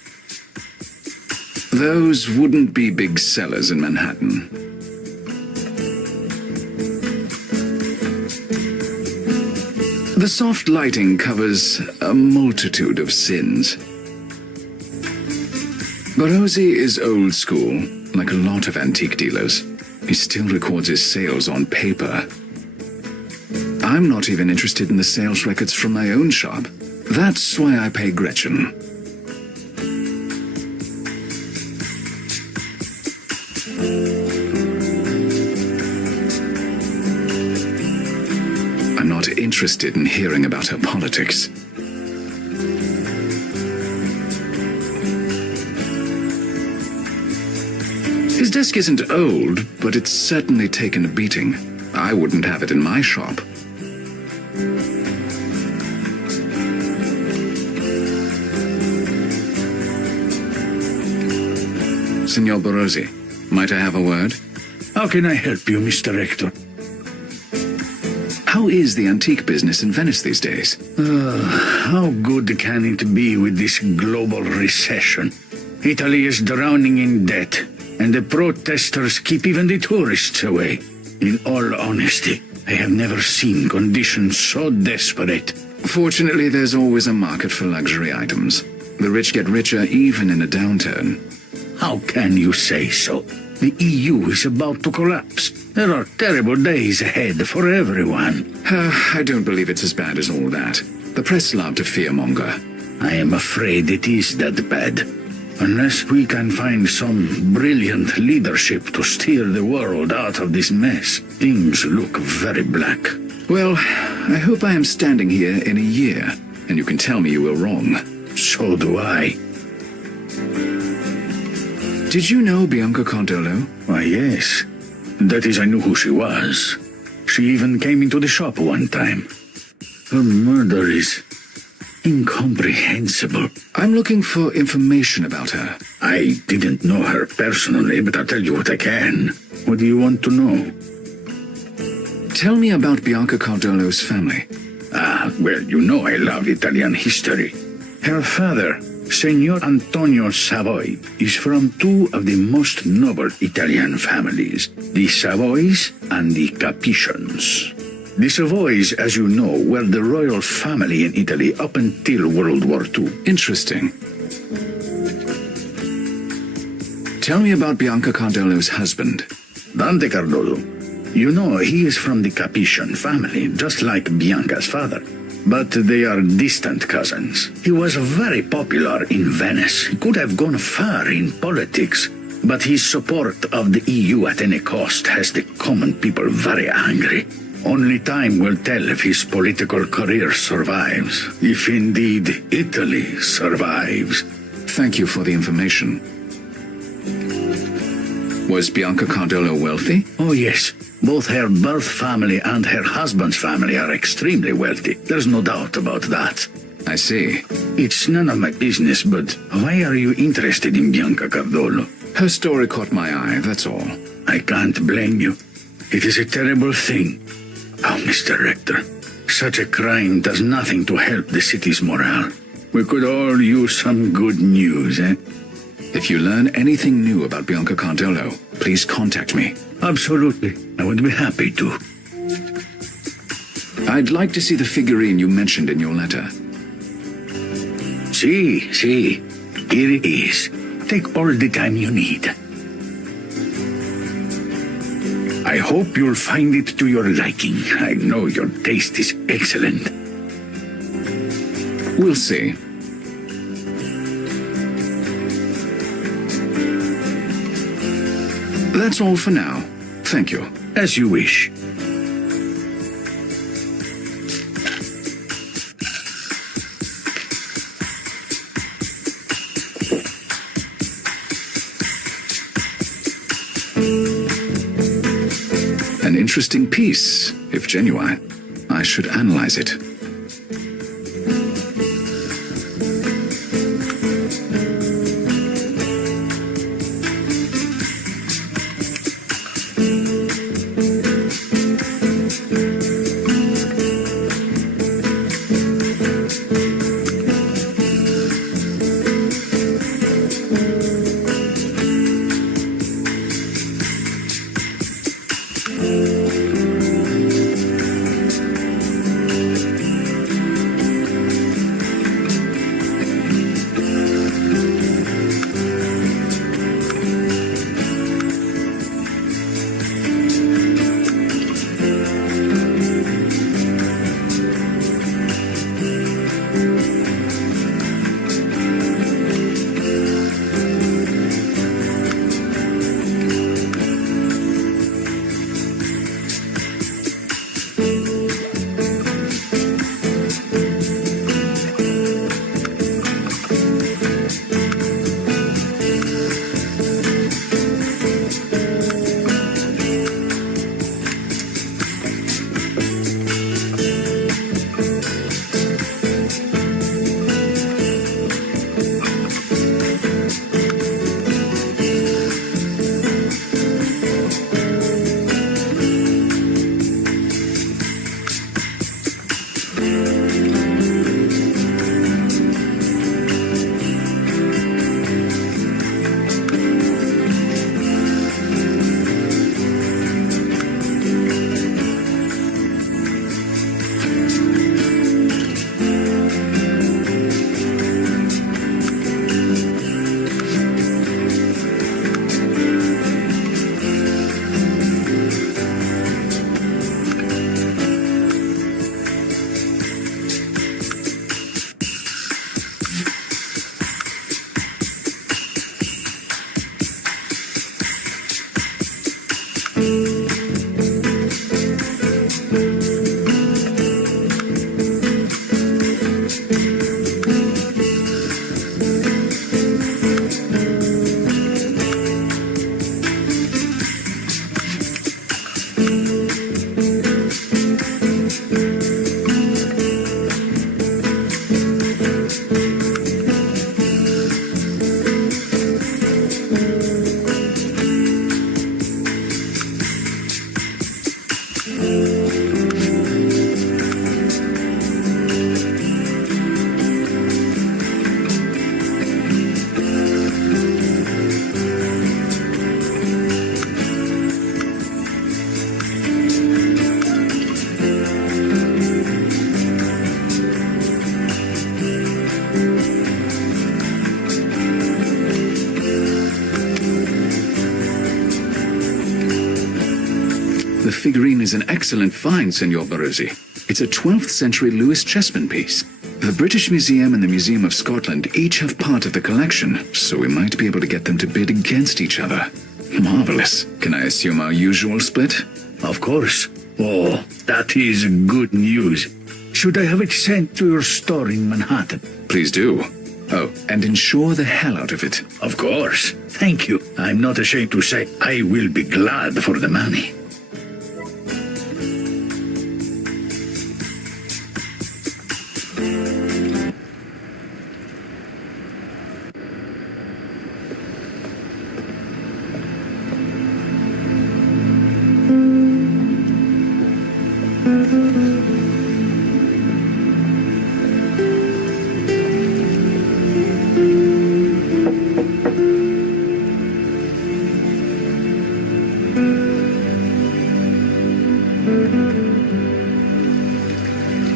Those wouldn't be big sellers in Manhattan. The soft lighting covers a multitude of sins. Barozzi is old school, like a lot of antique dealers. He still records his sales on paper. I'm not even interested in the sales records from my own shop. That's why I pay Gretchen. I'm not interested in hearing about her politics. His desk isn't old, but it's certainly taken a beating. I wouldn't have it in my shop. Signor Barozzi, might I have a word? How can I help you, Mr. Hector? How is the antique business in Venice these days? How good can it be with this global recession? Italy is drowning in debt, and the protesters keep even the tourists away. In all honesty, I have never seen conditions so desperate. Fortunately, there's always a market for luxury items. The rich get richer even in a downturn. How can you say so? The EU is about to collapse. There are terrible days ahead for everyone. I don't believe it's as bad as all that. The press love to fearmonger. I am afraid it is that bad. Unless we can find some brilliant leadership to steer the world out of this mess, things look very black. Well, I hope I am standing here in a year, and you can tell me you were wrong. So do I. Did you know Bianca Cardolo? Why, yes. That is, I knew who she was. She even came into the shop one time. Her murder is incomprehensible. I'm looking for information about her. I didn't know her personally, but I'll tell you what I can. What do you want to know? Tell me about Bianca Cardolo's family. Well, you know I love Italian history. Her father, Signor Antonio Savoy, is from two of the most noble Italian families, the Savoys and the Capetians. The Savoys, as you know, were the royal family in Italy up until World War II. Interesting. Tell me about Bianca Cardolo's husband. Dante Cardolo. You know, he is from the Capetian family, just like Bianca's father. But they are distant cousins. He was very popular in Venice. He could have gone far in politics. But his support of the EU at any cost has the common people very angry. Only time will tell if his political career survives. If indeed Italy survives. Thank you for the information. Was Bianca Cardolo wealthy? Oh, yes. Both her birth family and her husband's family are extremely wealthy. There's no doubt about that. I see. It's none of my business, but why are you interested in Bianca Cardolo? Her story caught my eye, that's all. I can't blame you. It is a terrible thing. Oh, Mr. Rector, such a crime does nothing to help the city's morale. We could all use some good news, eh? If you learn anything new about Bianca Cardolo, please contact me. Absolutely. I would be happy to. I'd like to see the figurine you mentioned in your letter. See. Here it is. Take all the time you need. I hope you'll find it to your liking. I know your taste is excellent. We'll see. That's all for now. Thank you. As you wish. An interesting piece, if genuine. I should analyze it. figurine is an excellent find, Senor Baruzzi. It's a 12th century Lewis chessman piece. The British Museum and the Museum of Scotland each have part of the collection, so we might be able to get them to bid against each other. Marvelous. Can I assume our usual split? Of course. Oh, that is good news. Should I have it sent to your store in Manhattan? Please do. Oh, and insure the hell out of it. Of course. Thank you. I'm not ashamed to say I will be glad for the money.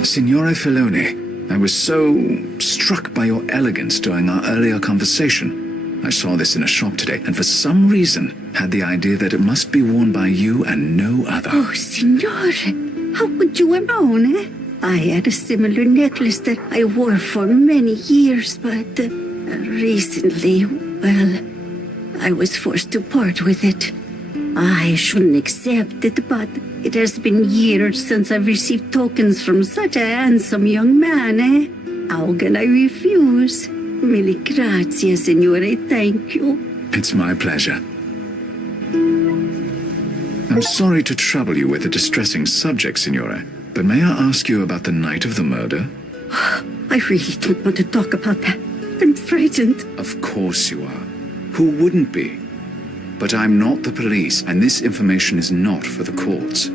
Signore Filoni, I was so struck by your elegance during our earlier conversation. I saw this in a shop today, and for some reason had the idea that it must be worn by you and no other. Oh, Signore, how could you have known, eh? I had a similar necklace that I wore for many years, but recently, well, I was forced to part with it. I shouldn't accept it, but it has been years since I've received tokens from such a handsome young man, eh? How can I refuse? Mille grazie, Signore, thank you. It's my pleasure. I'm sorry to trouble you with a distressing subject, Signora, but may I ask you about the night of the murder? I really don't want to talk about that. I'm frightened. Of course you are. Who wouldn't be? But I'm not the police, and this information is not for the courts.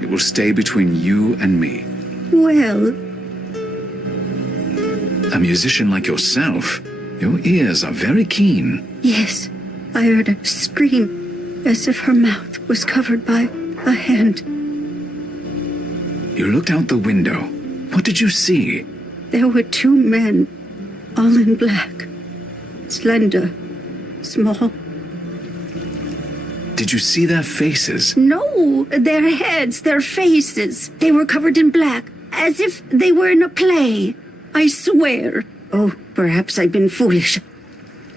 It will stay between you and me. Well, a musician like yourself, your ears are very keen. yes, I heard a scream as if her mouth was covered by a hand. You looked out the window. What did you see? There were two men, all in black, slender, small. Did you see their faces? No, their heads, their faces. They were covered in black, as if they were in a play. I swear. Oh, perhaps I've been foolish.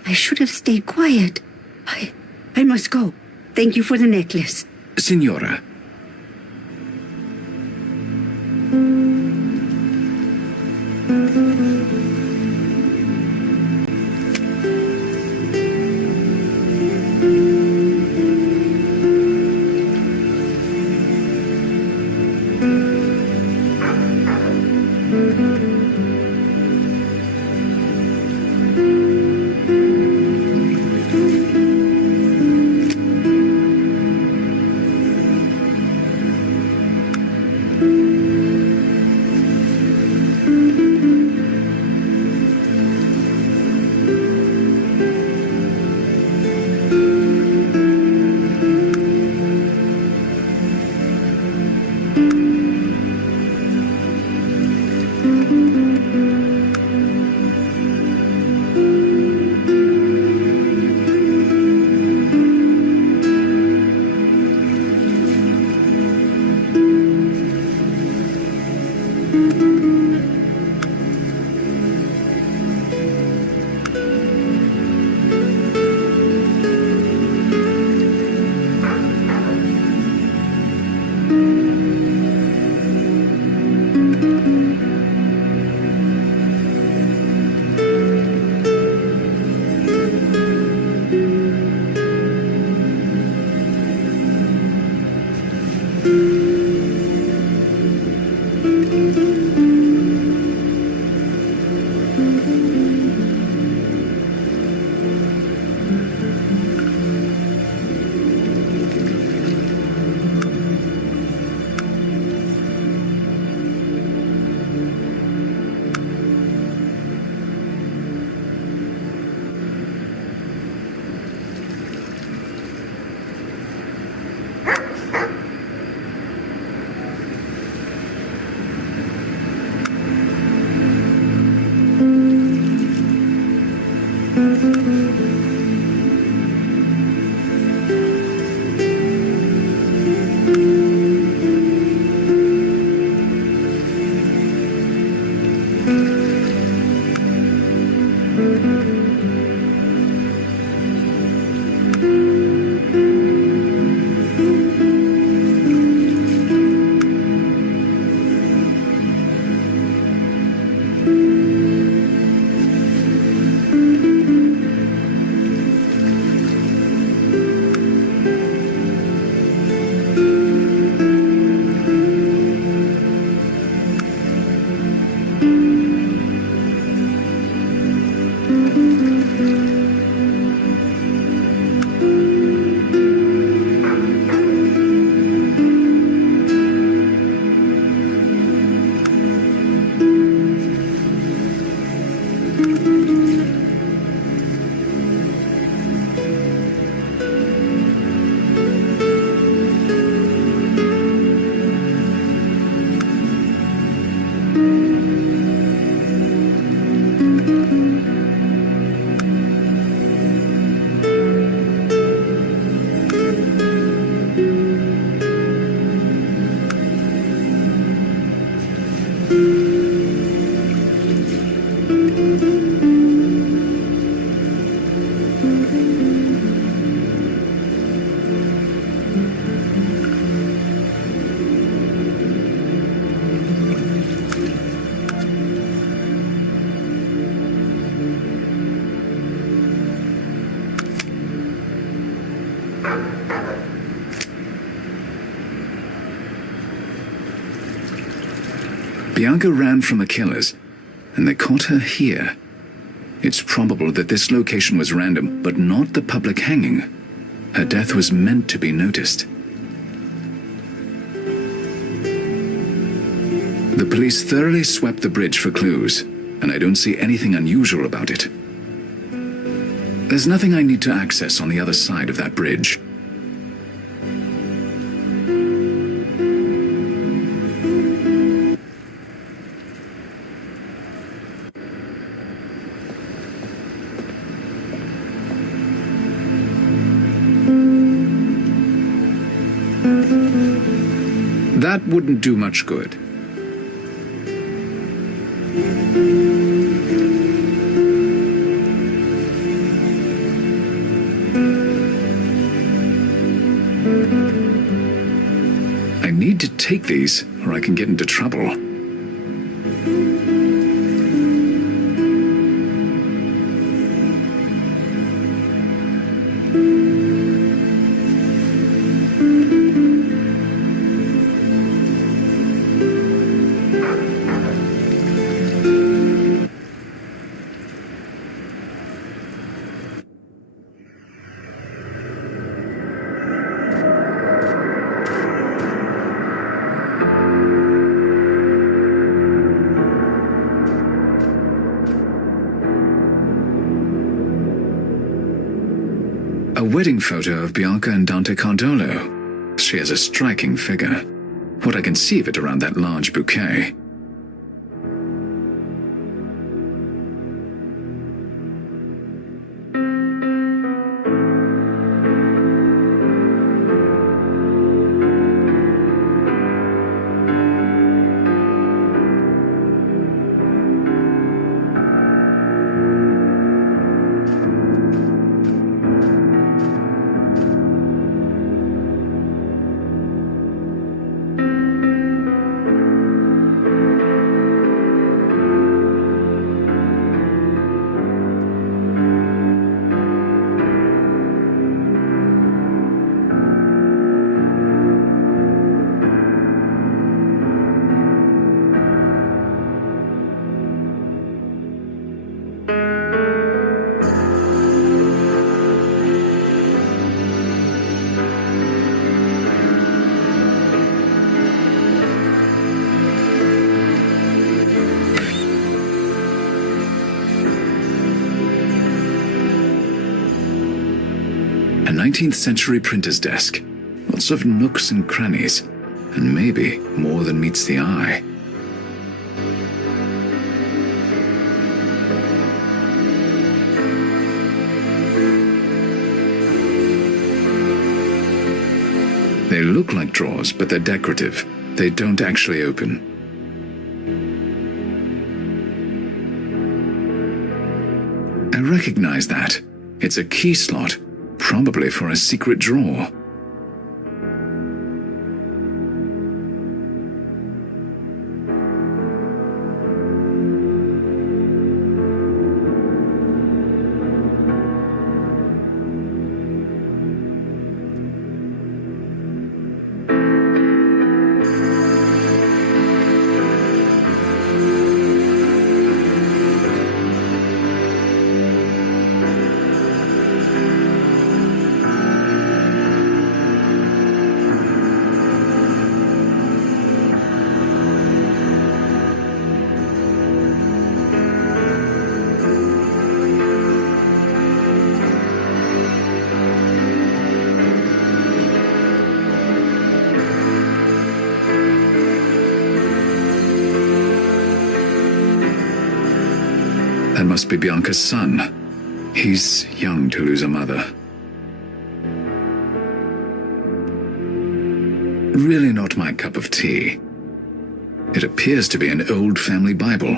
I should have stayed quiet. I must go. Thank you for the necklace. Signora. Bianca ran from the killers, and they caught her here. It's probable that this location was random, but not the public hanging. Her death was meant to be noticed. The police thoroughly swept the bridge for clues, and I don't see anything unusual about it. There's nothing I need to access on the other side of that bridge. That wouldn't do much good. I need to take these, or I can get into trouble. A wedding photo of Bianca and Dante Cardolo. She has a striking figure. What I can see of it around that large bouquet. A 19th century printer's desk. Lots of nooks and crannies, and maybe more than meets the eye. They look like drawers, but they're decorative. They don't actually open. I recognize that. It's a key slot, probably for a secret drawer. That must be Bianca's son. He's young to lose a mother. Really not my cup of tea. It appears to be an old family Bible.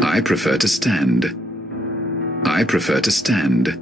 I prefer to stand. I prefer to stand.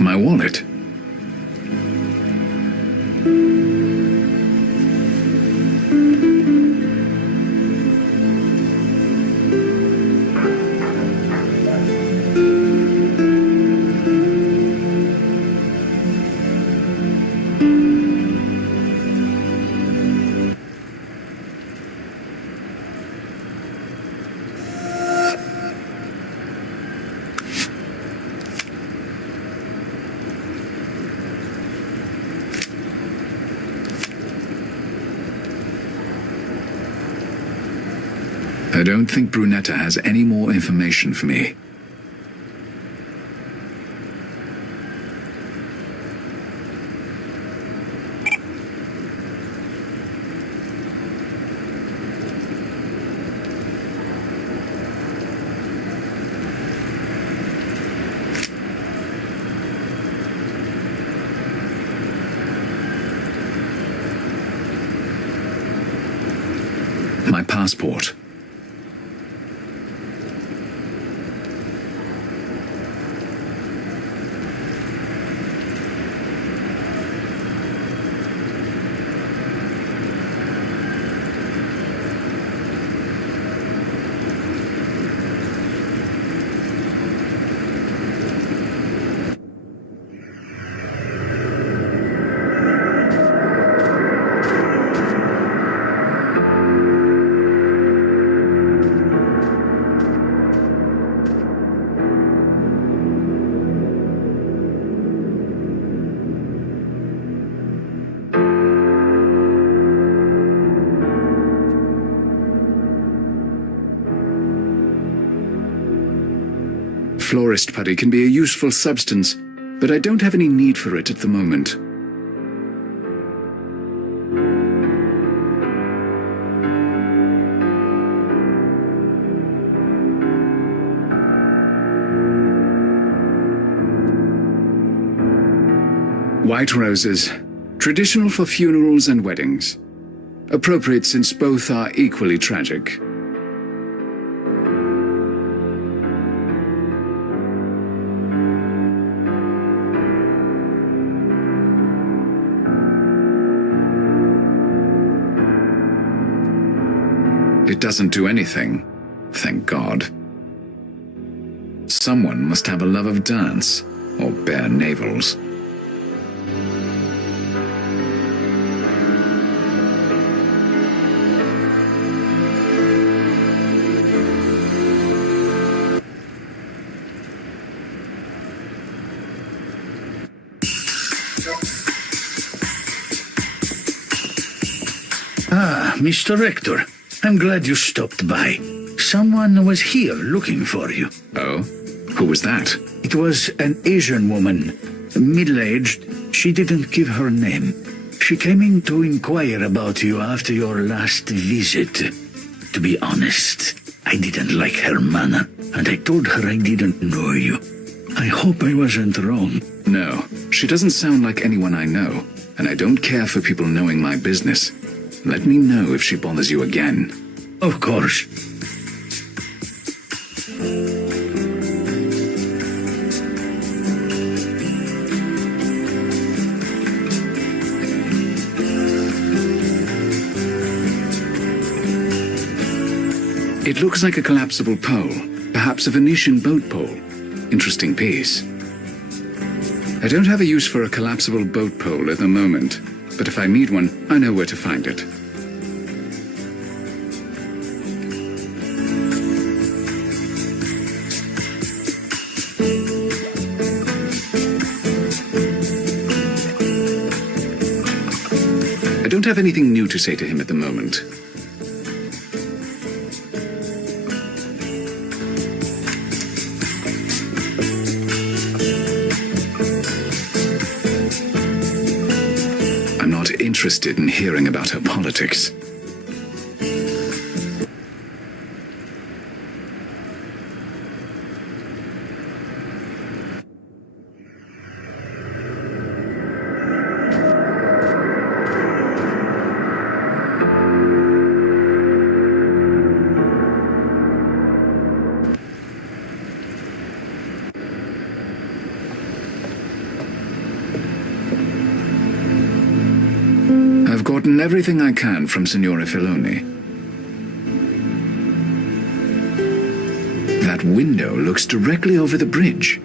My wallet. I don't think Brunetta has any more information for me. My passport. florist putty can be a useful substance, but I don't have any need for it at the moment. White roses, traditional for funerals and weddings. Appropriate since both are equally tragic. It doesn't do anything, thank God. Someone must have a love of dance, or bare navels. Mr. Rector, I'm glad you stopped by. Someone was here looking for you. Oh? Who was that? It was an Asian woman, middle-aged. She didn't give her name. She came in to inquire about you after your last visit. To be honest, I didn't like her manner, and I told her I didn't know you. I hope I wasn't wrong. No, she doesn't sound like anyone I know, and I don't care for people knowing my business. Let me know if she bothers you again. Of course. It looks like a collapsible pole, perhaps a Venetian boat pole. Interesting piece. I don't have a use for a collapsible boat pole at the moment, but if I need one, I know where to find it. I don't have anything new to say to him at the moment. I'm not interested in hearing about her politics. I've gotten everything I can from Signora Filoni. That window looks directly over the bridge.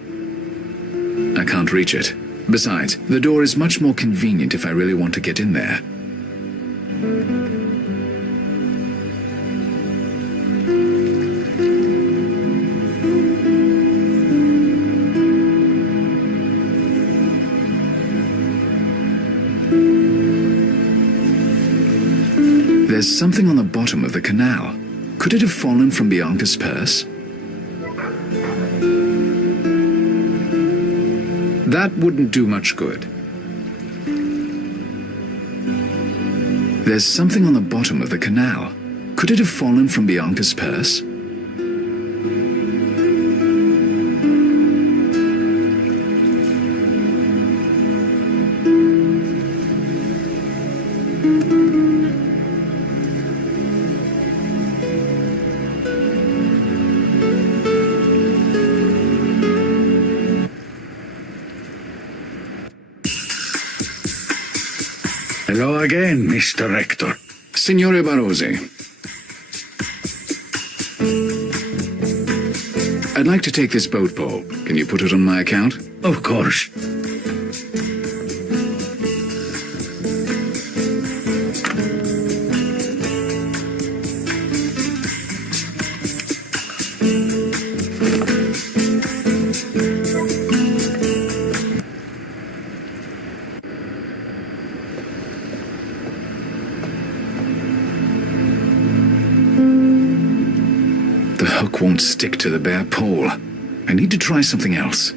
I can't reach it. Besides, the door is much more convenient if I really want to get in there. There's something on the bottom of the canal. Could it have fallen from Bianca's purse? That wouldn't do much good. There's something on the bottom of the canal. Could it have fallen from Bianca's purse? Hello again, Mr. Rector. Signore Barozzi. I'd like to take this boat pole. Can you put it on my account? Of course. The hook won't stick to the bare pole. I need to try something else.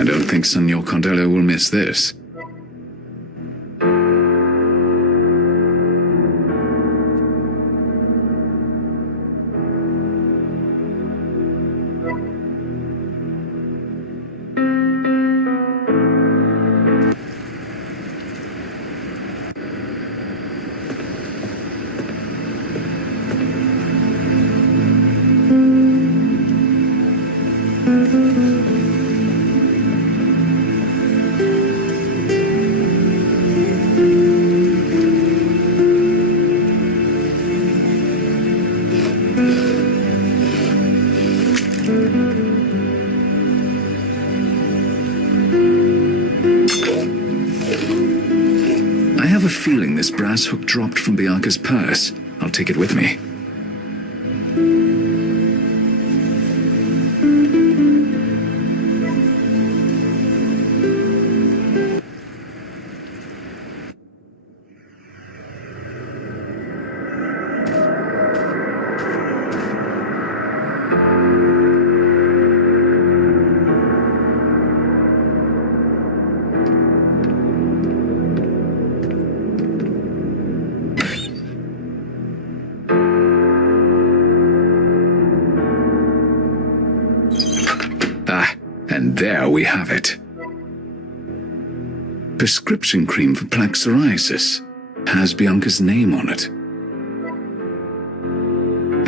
I don't think Senor Cordello will miss this. I have a feeling this brass hook dropped from Bianca's purse. I'll take it with me. And there we have it. Prescription cream for plaque psoriasis. Has Bianca's name on it.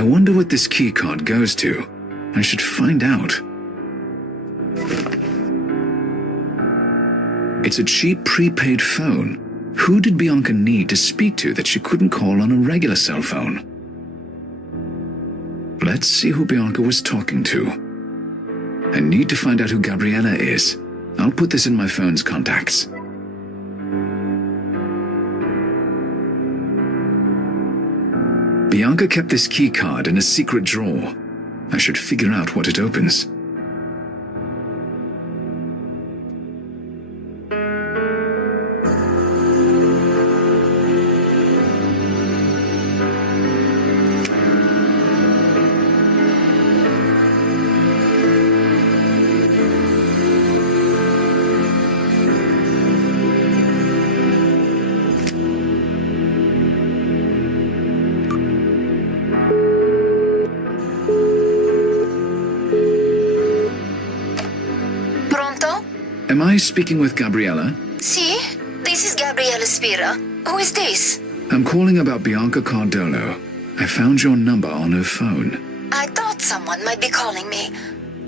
I wonder what this keycard goes to. I should find out. It's a cheap prepaid phone. Who did Bianca need to speak to that she couldn't call on a regular cell phone? Let's see who Bianca was talking to. I need to find out who Gabriella is. I'll put this in my phone's contacts. Bianca kept this keycard in a secret drawer. I should figure out what it opens. Am I speaking with Gabriella? Si, this is Gabriella Spira. Who is this? I'm calling about Bianca Cardolo. I found your number on her phone. I thought someone might be calling me.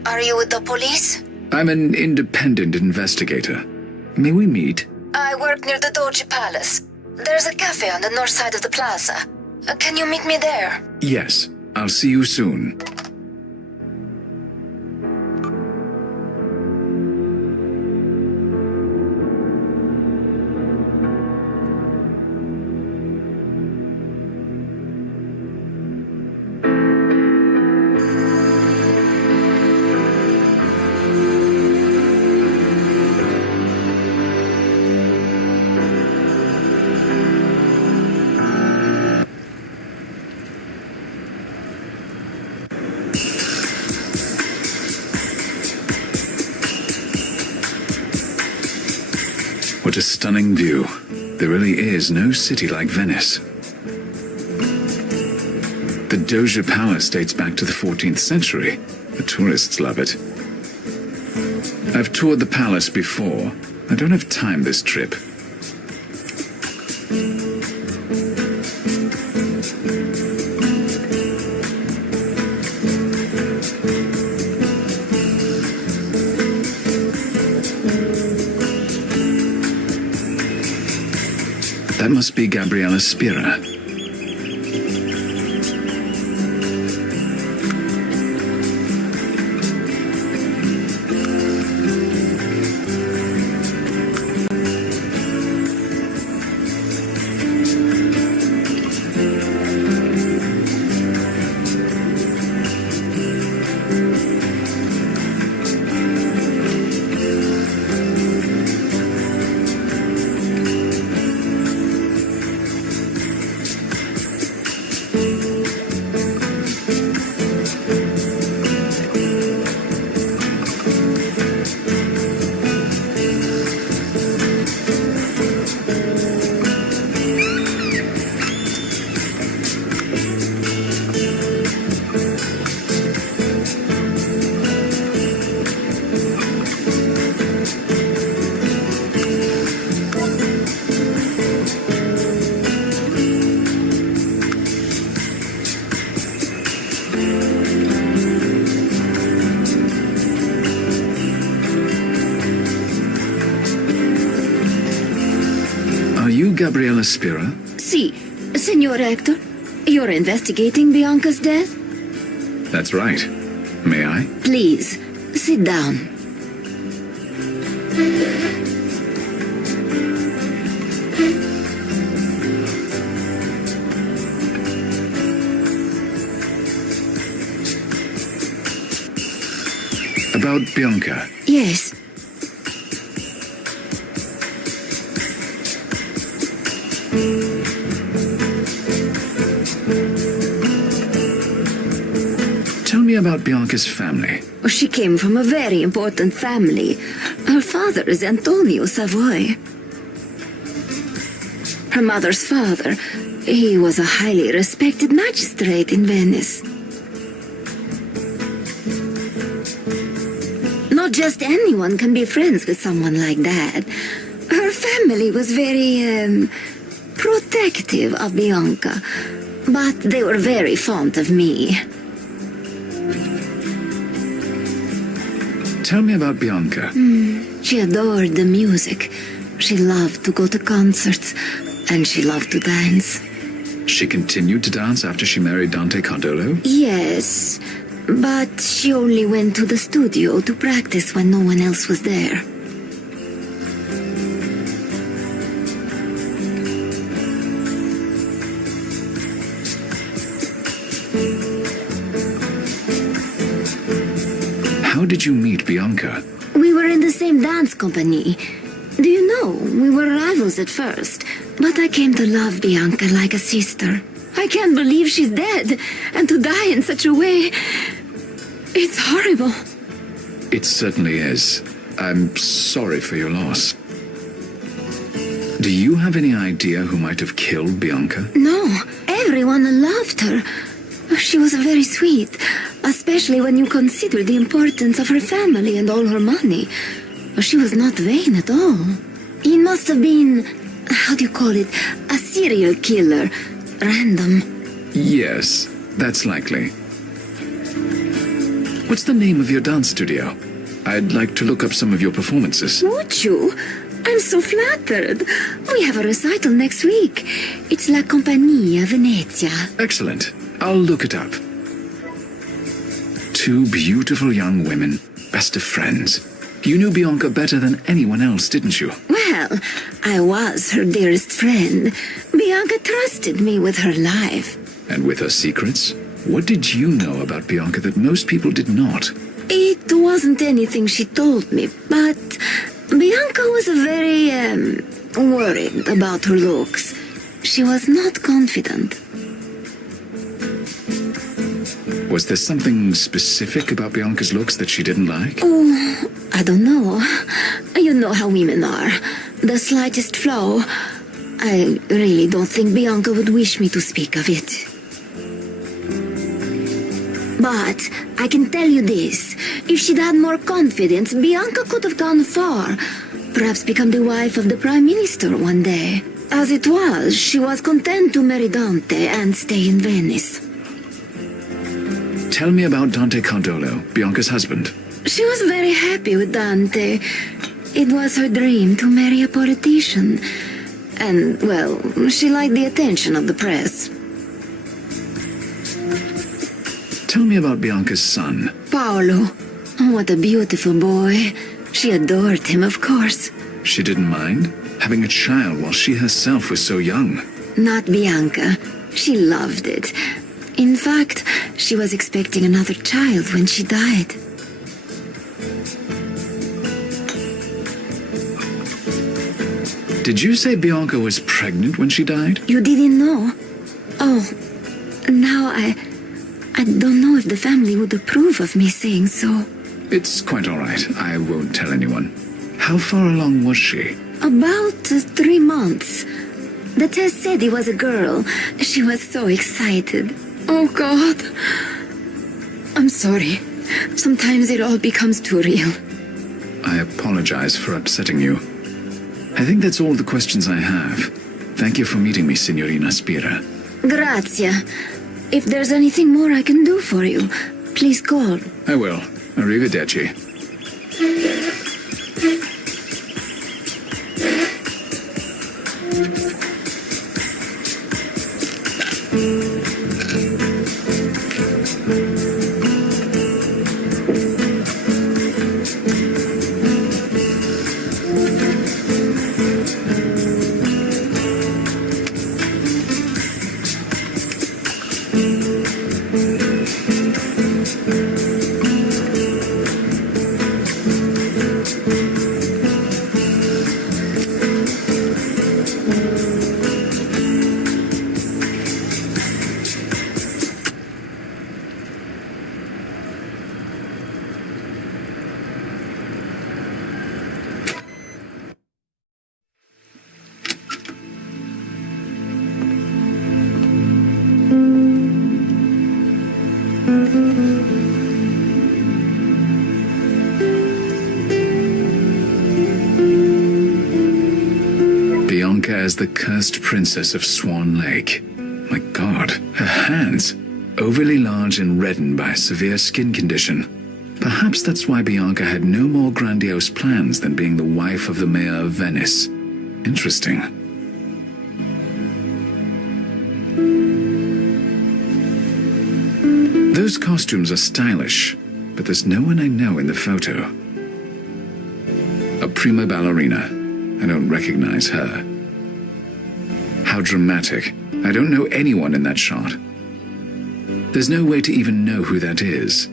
Are you with the police? I'm an independent investigator. May we meet? I work near the Doji Palace. There's a cafe on the north side of the plaza. Can you meet me there? Yes, I'll see you soon. What a stunning view. There really is no city like Venice. The Doja Palace dates back to the 14th century. The tourists love it. I've toured the palace before. I don't have time this trip. That must be Gabriella Spira. Are you Gabriella Spira? Si, Signor Hector, you're investigating Bianca's death? That's right. May I? Please, sit down. About Bianca. Yes. Tell me about Bianca's family. She came from a very important family. Her father is Antonio Savoy. Her mother's father, he was a highly respected magistrate in Venice. Not just anyone can be friends with someone like that. Her family was very, protective of Bianca, but they were very fond of me. Tell me about Bianca. She adored the music. She loved to go to concerts, and she loved to dance. She continued to dance after she married Dante Cardolo? Yes, but she only went to the studio to practice when no one else was there. How did you meet Bianca? We were in the same dance company. Do you know, we were rivals at first, but I came to love Bianca like a sister. I can't believe she's dead, and to die in such a way, it's horrible. It certainly is. I'm sorry for your loss. Do you have any idea who might have killed Bianca? No, everyone loved her. She was very sweet, especially when you consider the importance of her family and all her money. She was not vain at all. He must have been, how do you call it, a serial killer. Random. Yes, that's likely. What's the name of your dance studio? I'd like to look up some of your performances. Would you? I'm so flattered. We have a recital next week. It's La Compagnia Venezia. Excellent. I'll look it up. Two beautiful young women, best of friends. You knew Bianca better than anyone else, didn't you? Well, I was her dearest friend. Bianca trusted me with her life. And with her secrets? What did you know about Bianca that most people did not? It wasn't anything she told me, but Bianca was very, worried about her looks. She was not confident. Was there something specific about Bianca's looks that she didn't like? Oh, I don't know. You know how women are. The slightest flaw. I really don't think Bianca would wish me to speak of it. But I can tell you this. If she'd had more confidence, Bianca could have gone far. Perhaps become the wife of the Prime Minister one day. As it was, she was content to marry Dante and stay in Venice. Tell me about Dante Cardolo, Bianca's husband. She was very happy with Dante. It was her dream to marry a politician. And, well, she liked the attention of the press. Tell me about Bianca's son. Paolo. What a beautiful boy. She adored him, of course. She didn't mind having a child while she herself was so young. Not Bianca. She loved it. In fact, she was expecting another child when she died. Did you say Bianca was pregnant when she died? You didn't know? Oh, now I don't know if the family would approve of me saying so. It's quite all right. I won't tell anyone. How far along was she? About 3 months. The test said it was a girl. She was so excited. Oh, God. I'm sorry. Sometimes it all becomes too real. I apologize for upsetting you. I think that's all the questions I have. Thank you for meeting me, Signorina Spira. Grazia. If there's anything more I can do for you, please call. I will. Arrivederci. Bianca as the cursed princess of Swan Lake. My God, her hands, overly large and reddened by a severe skin condition. Perhaps that's why Bianca had no more grandiose plans than being the wife of the mayor of Venice. Interesting. Those costumes are stylish, but there's no one I know in the photo. A prima ballerina. I don't recognize her. How dramatic. I don't know anyone in that shot. There's no way to even know who that is.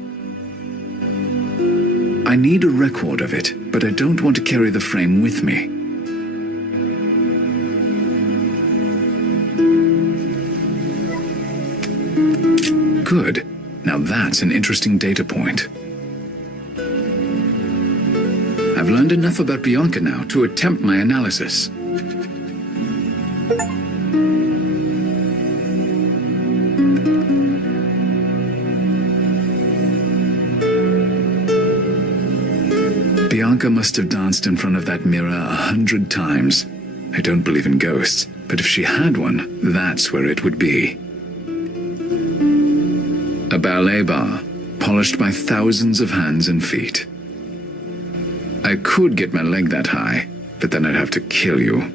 I need a record of it, but I don't want to carry the frame with me. Good. Now that's an interesting data point. I've learned enough about Bianca now to attempt my analysis. Bianca must have danced in front of that mirror 100 times. I don't believe in ghosts, but if she had one, that's where it would be. A ballet bar, polished by thousands of hands and feet. I could get my leg that high, but then I'd have to kill you.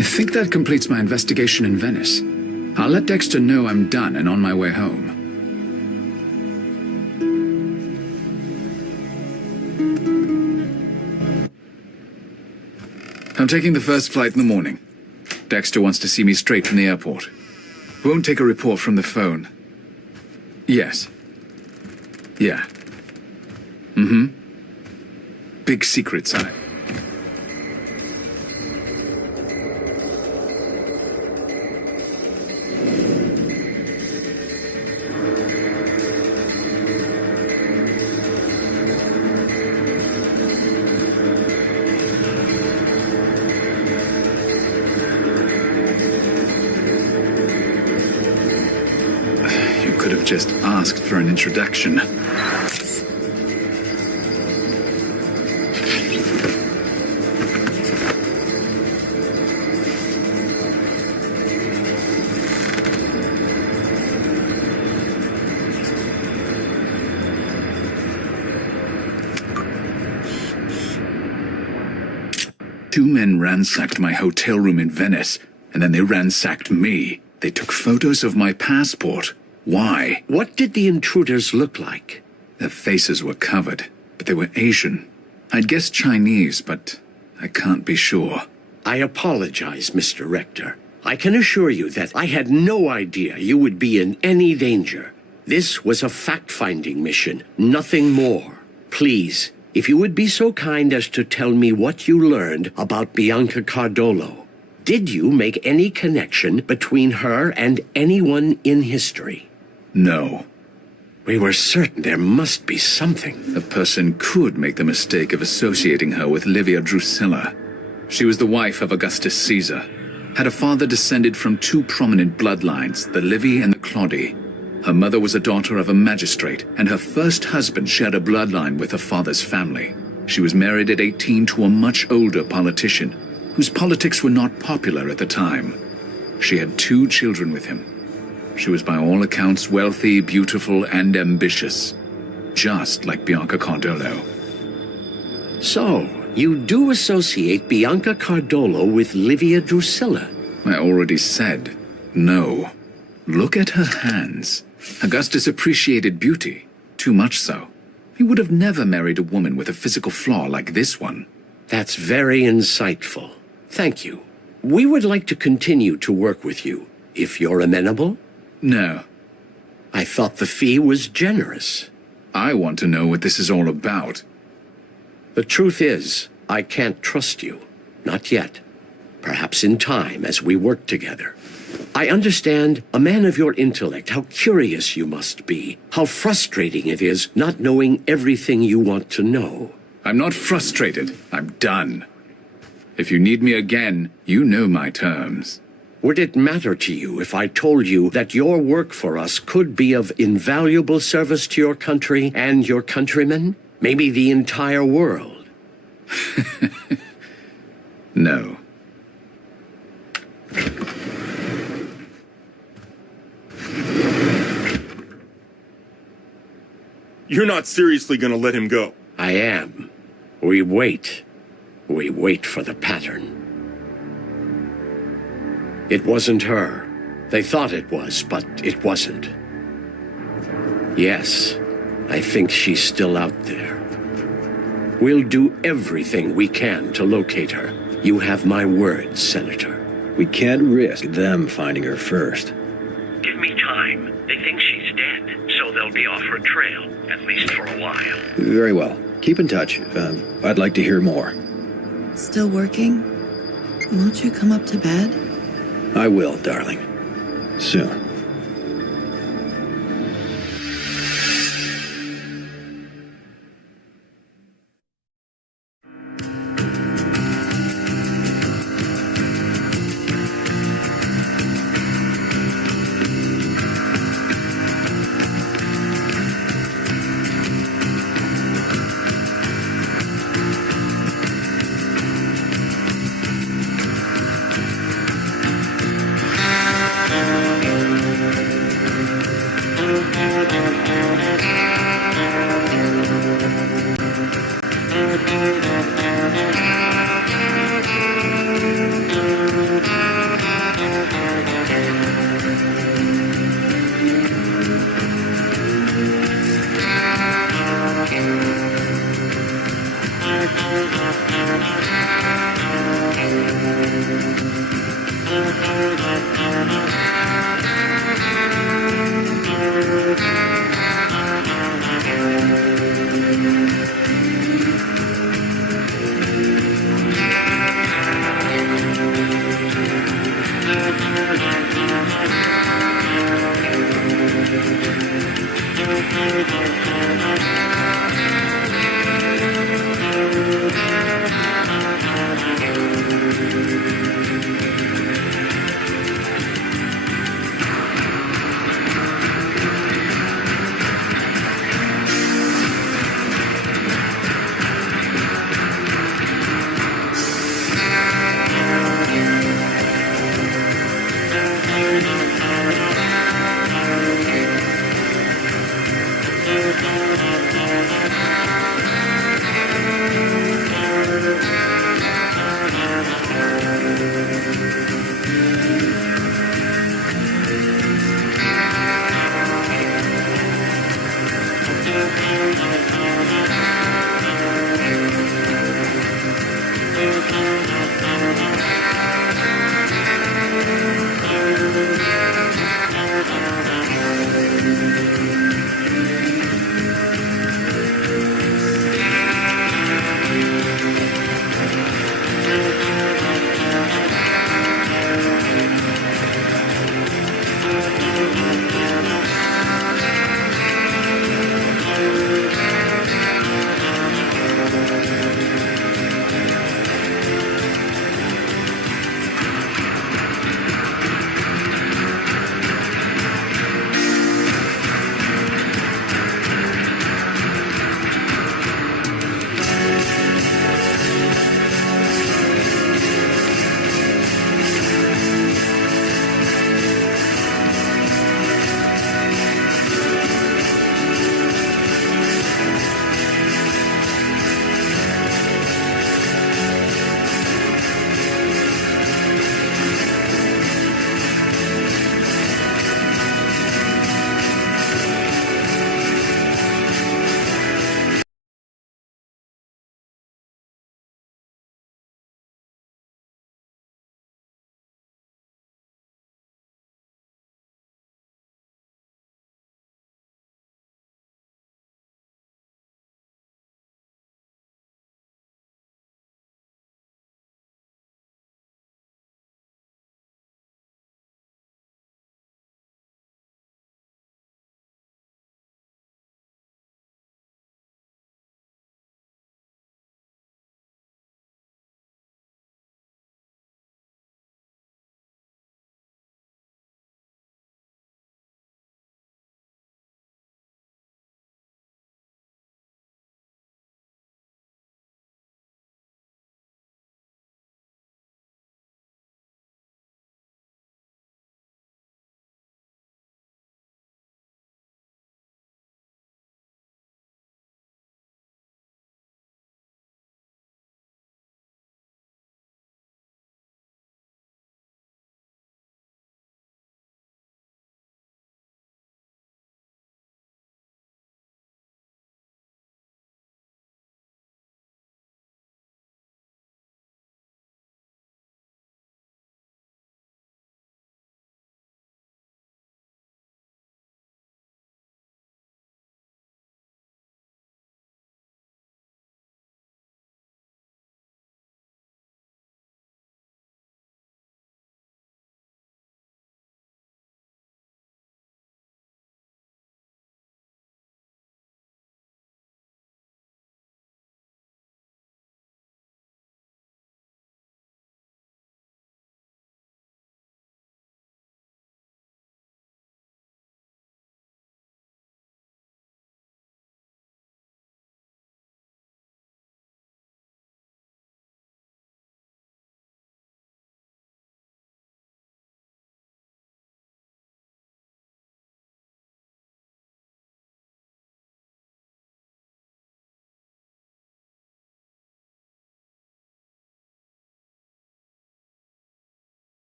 I think that completes my investigation in Venice. I'll let Dexter know I'm done and on my way home. I'm taking the first flight in the morning. Dexter wants to see me straight from the airport. Won't take a report from the phone. Yes. Yeah. Big secret side. You could have just asked for an introduction. Two men ransacked my hotel room in Venice, and then they ransacked me. They took photos of my passport. Why? What did the intruders look like? Their faces were covered, but they were Asian. I'd guess Chinese, but I can't be sure. I apologize, Mr. Rector. I can assure you that I had no idea you would be in any danger. This was a fact-finding mission, nothing more. Please, if you would be so kind as to tell me what you learned about Bianca Cardolo. Did you make any connection between her and anyone in history? No. We were certain there must be something. A person could make the mistake of associating her with Livia Drusilla. She was the wife of Augustus Caesar. Had a father descended from two prominent bloodlines, the Livy and the Claudi. Her mother was a daughter of a magistrate, and her first husband shared a bloodline with her father's family. She was married at 18 to a much older politician, whose politics were not popular at the time. She had 2 children with him. She was by all accounts wealthy, beautiful, and ambitious, just like Bianca Cardolo. So, you do associate Bianca Cardolo with Livia Drusilla? I already said no. Look at her hands. Augustus appreciated beauty, too much so. He would have never married a woman with a physical flaw like this one. That's very insightful. Thank you. We would like to continue to work with you, if you're amenable. No. I thought the fee was generous. I want to know what this is all about. The truth is, I can't trust you. Not yet. Perhaps in time, as we work together. I understand, a man of your intellect, how curious you must be, how frustrating it is not knowing everything you want to know. I'm not frustrated. I'm done. If you need me again, you know my terms. Would it matter to you if I told you that your work for us could be of invaluable service to your country and your countrymen? Maybe the entire world? No. You're not seriously gonna let him go. I am. We wait. We wait for the pattern. It wasn't her. They thought it was, but it wasn't. Yes, I think she's still out there. We'll do everything we can to locate her. You have my word, Senator. We can't risk them finding her first. Give me time. They think she's dead, so they'll be off her trail, at least for a while. Very well. Keep in touch. I'd like to hear more. Still working? Won't you come up to bed? I will, darling. Soon.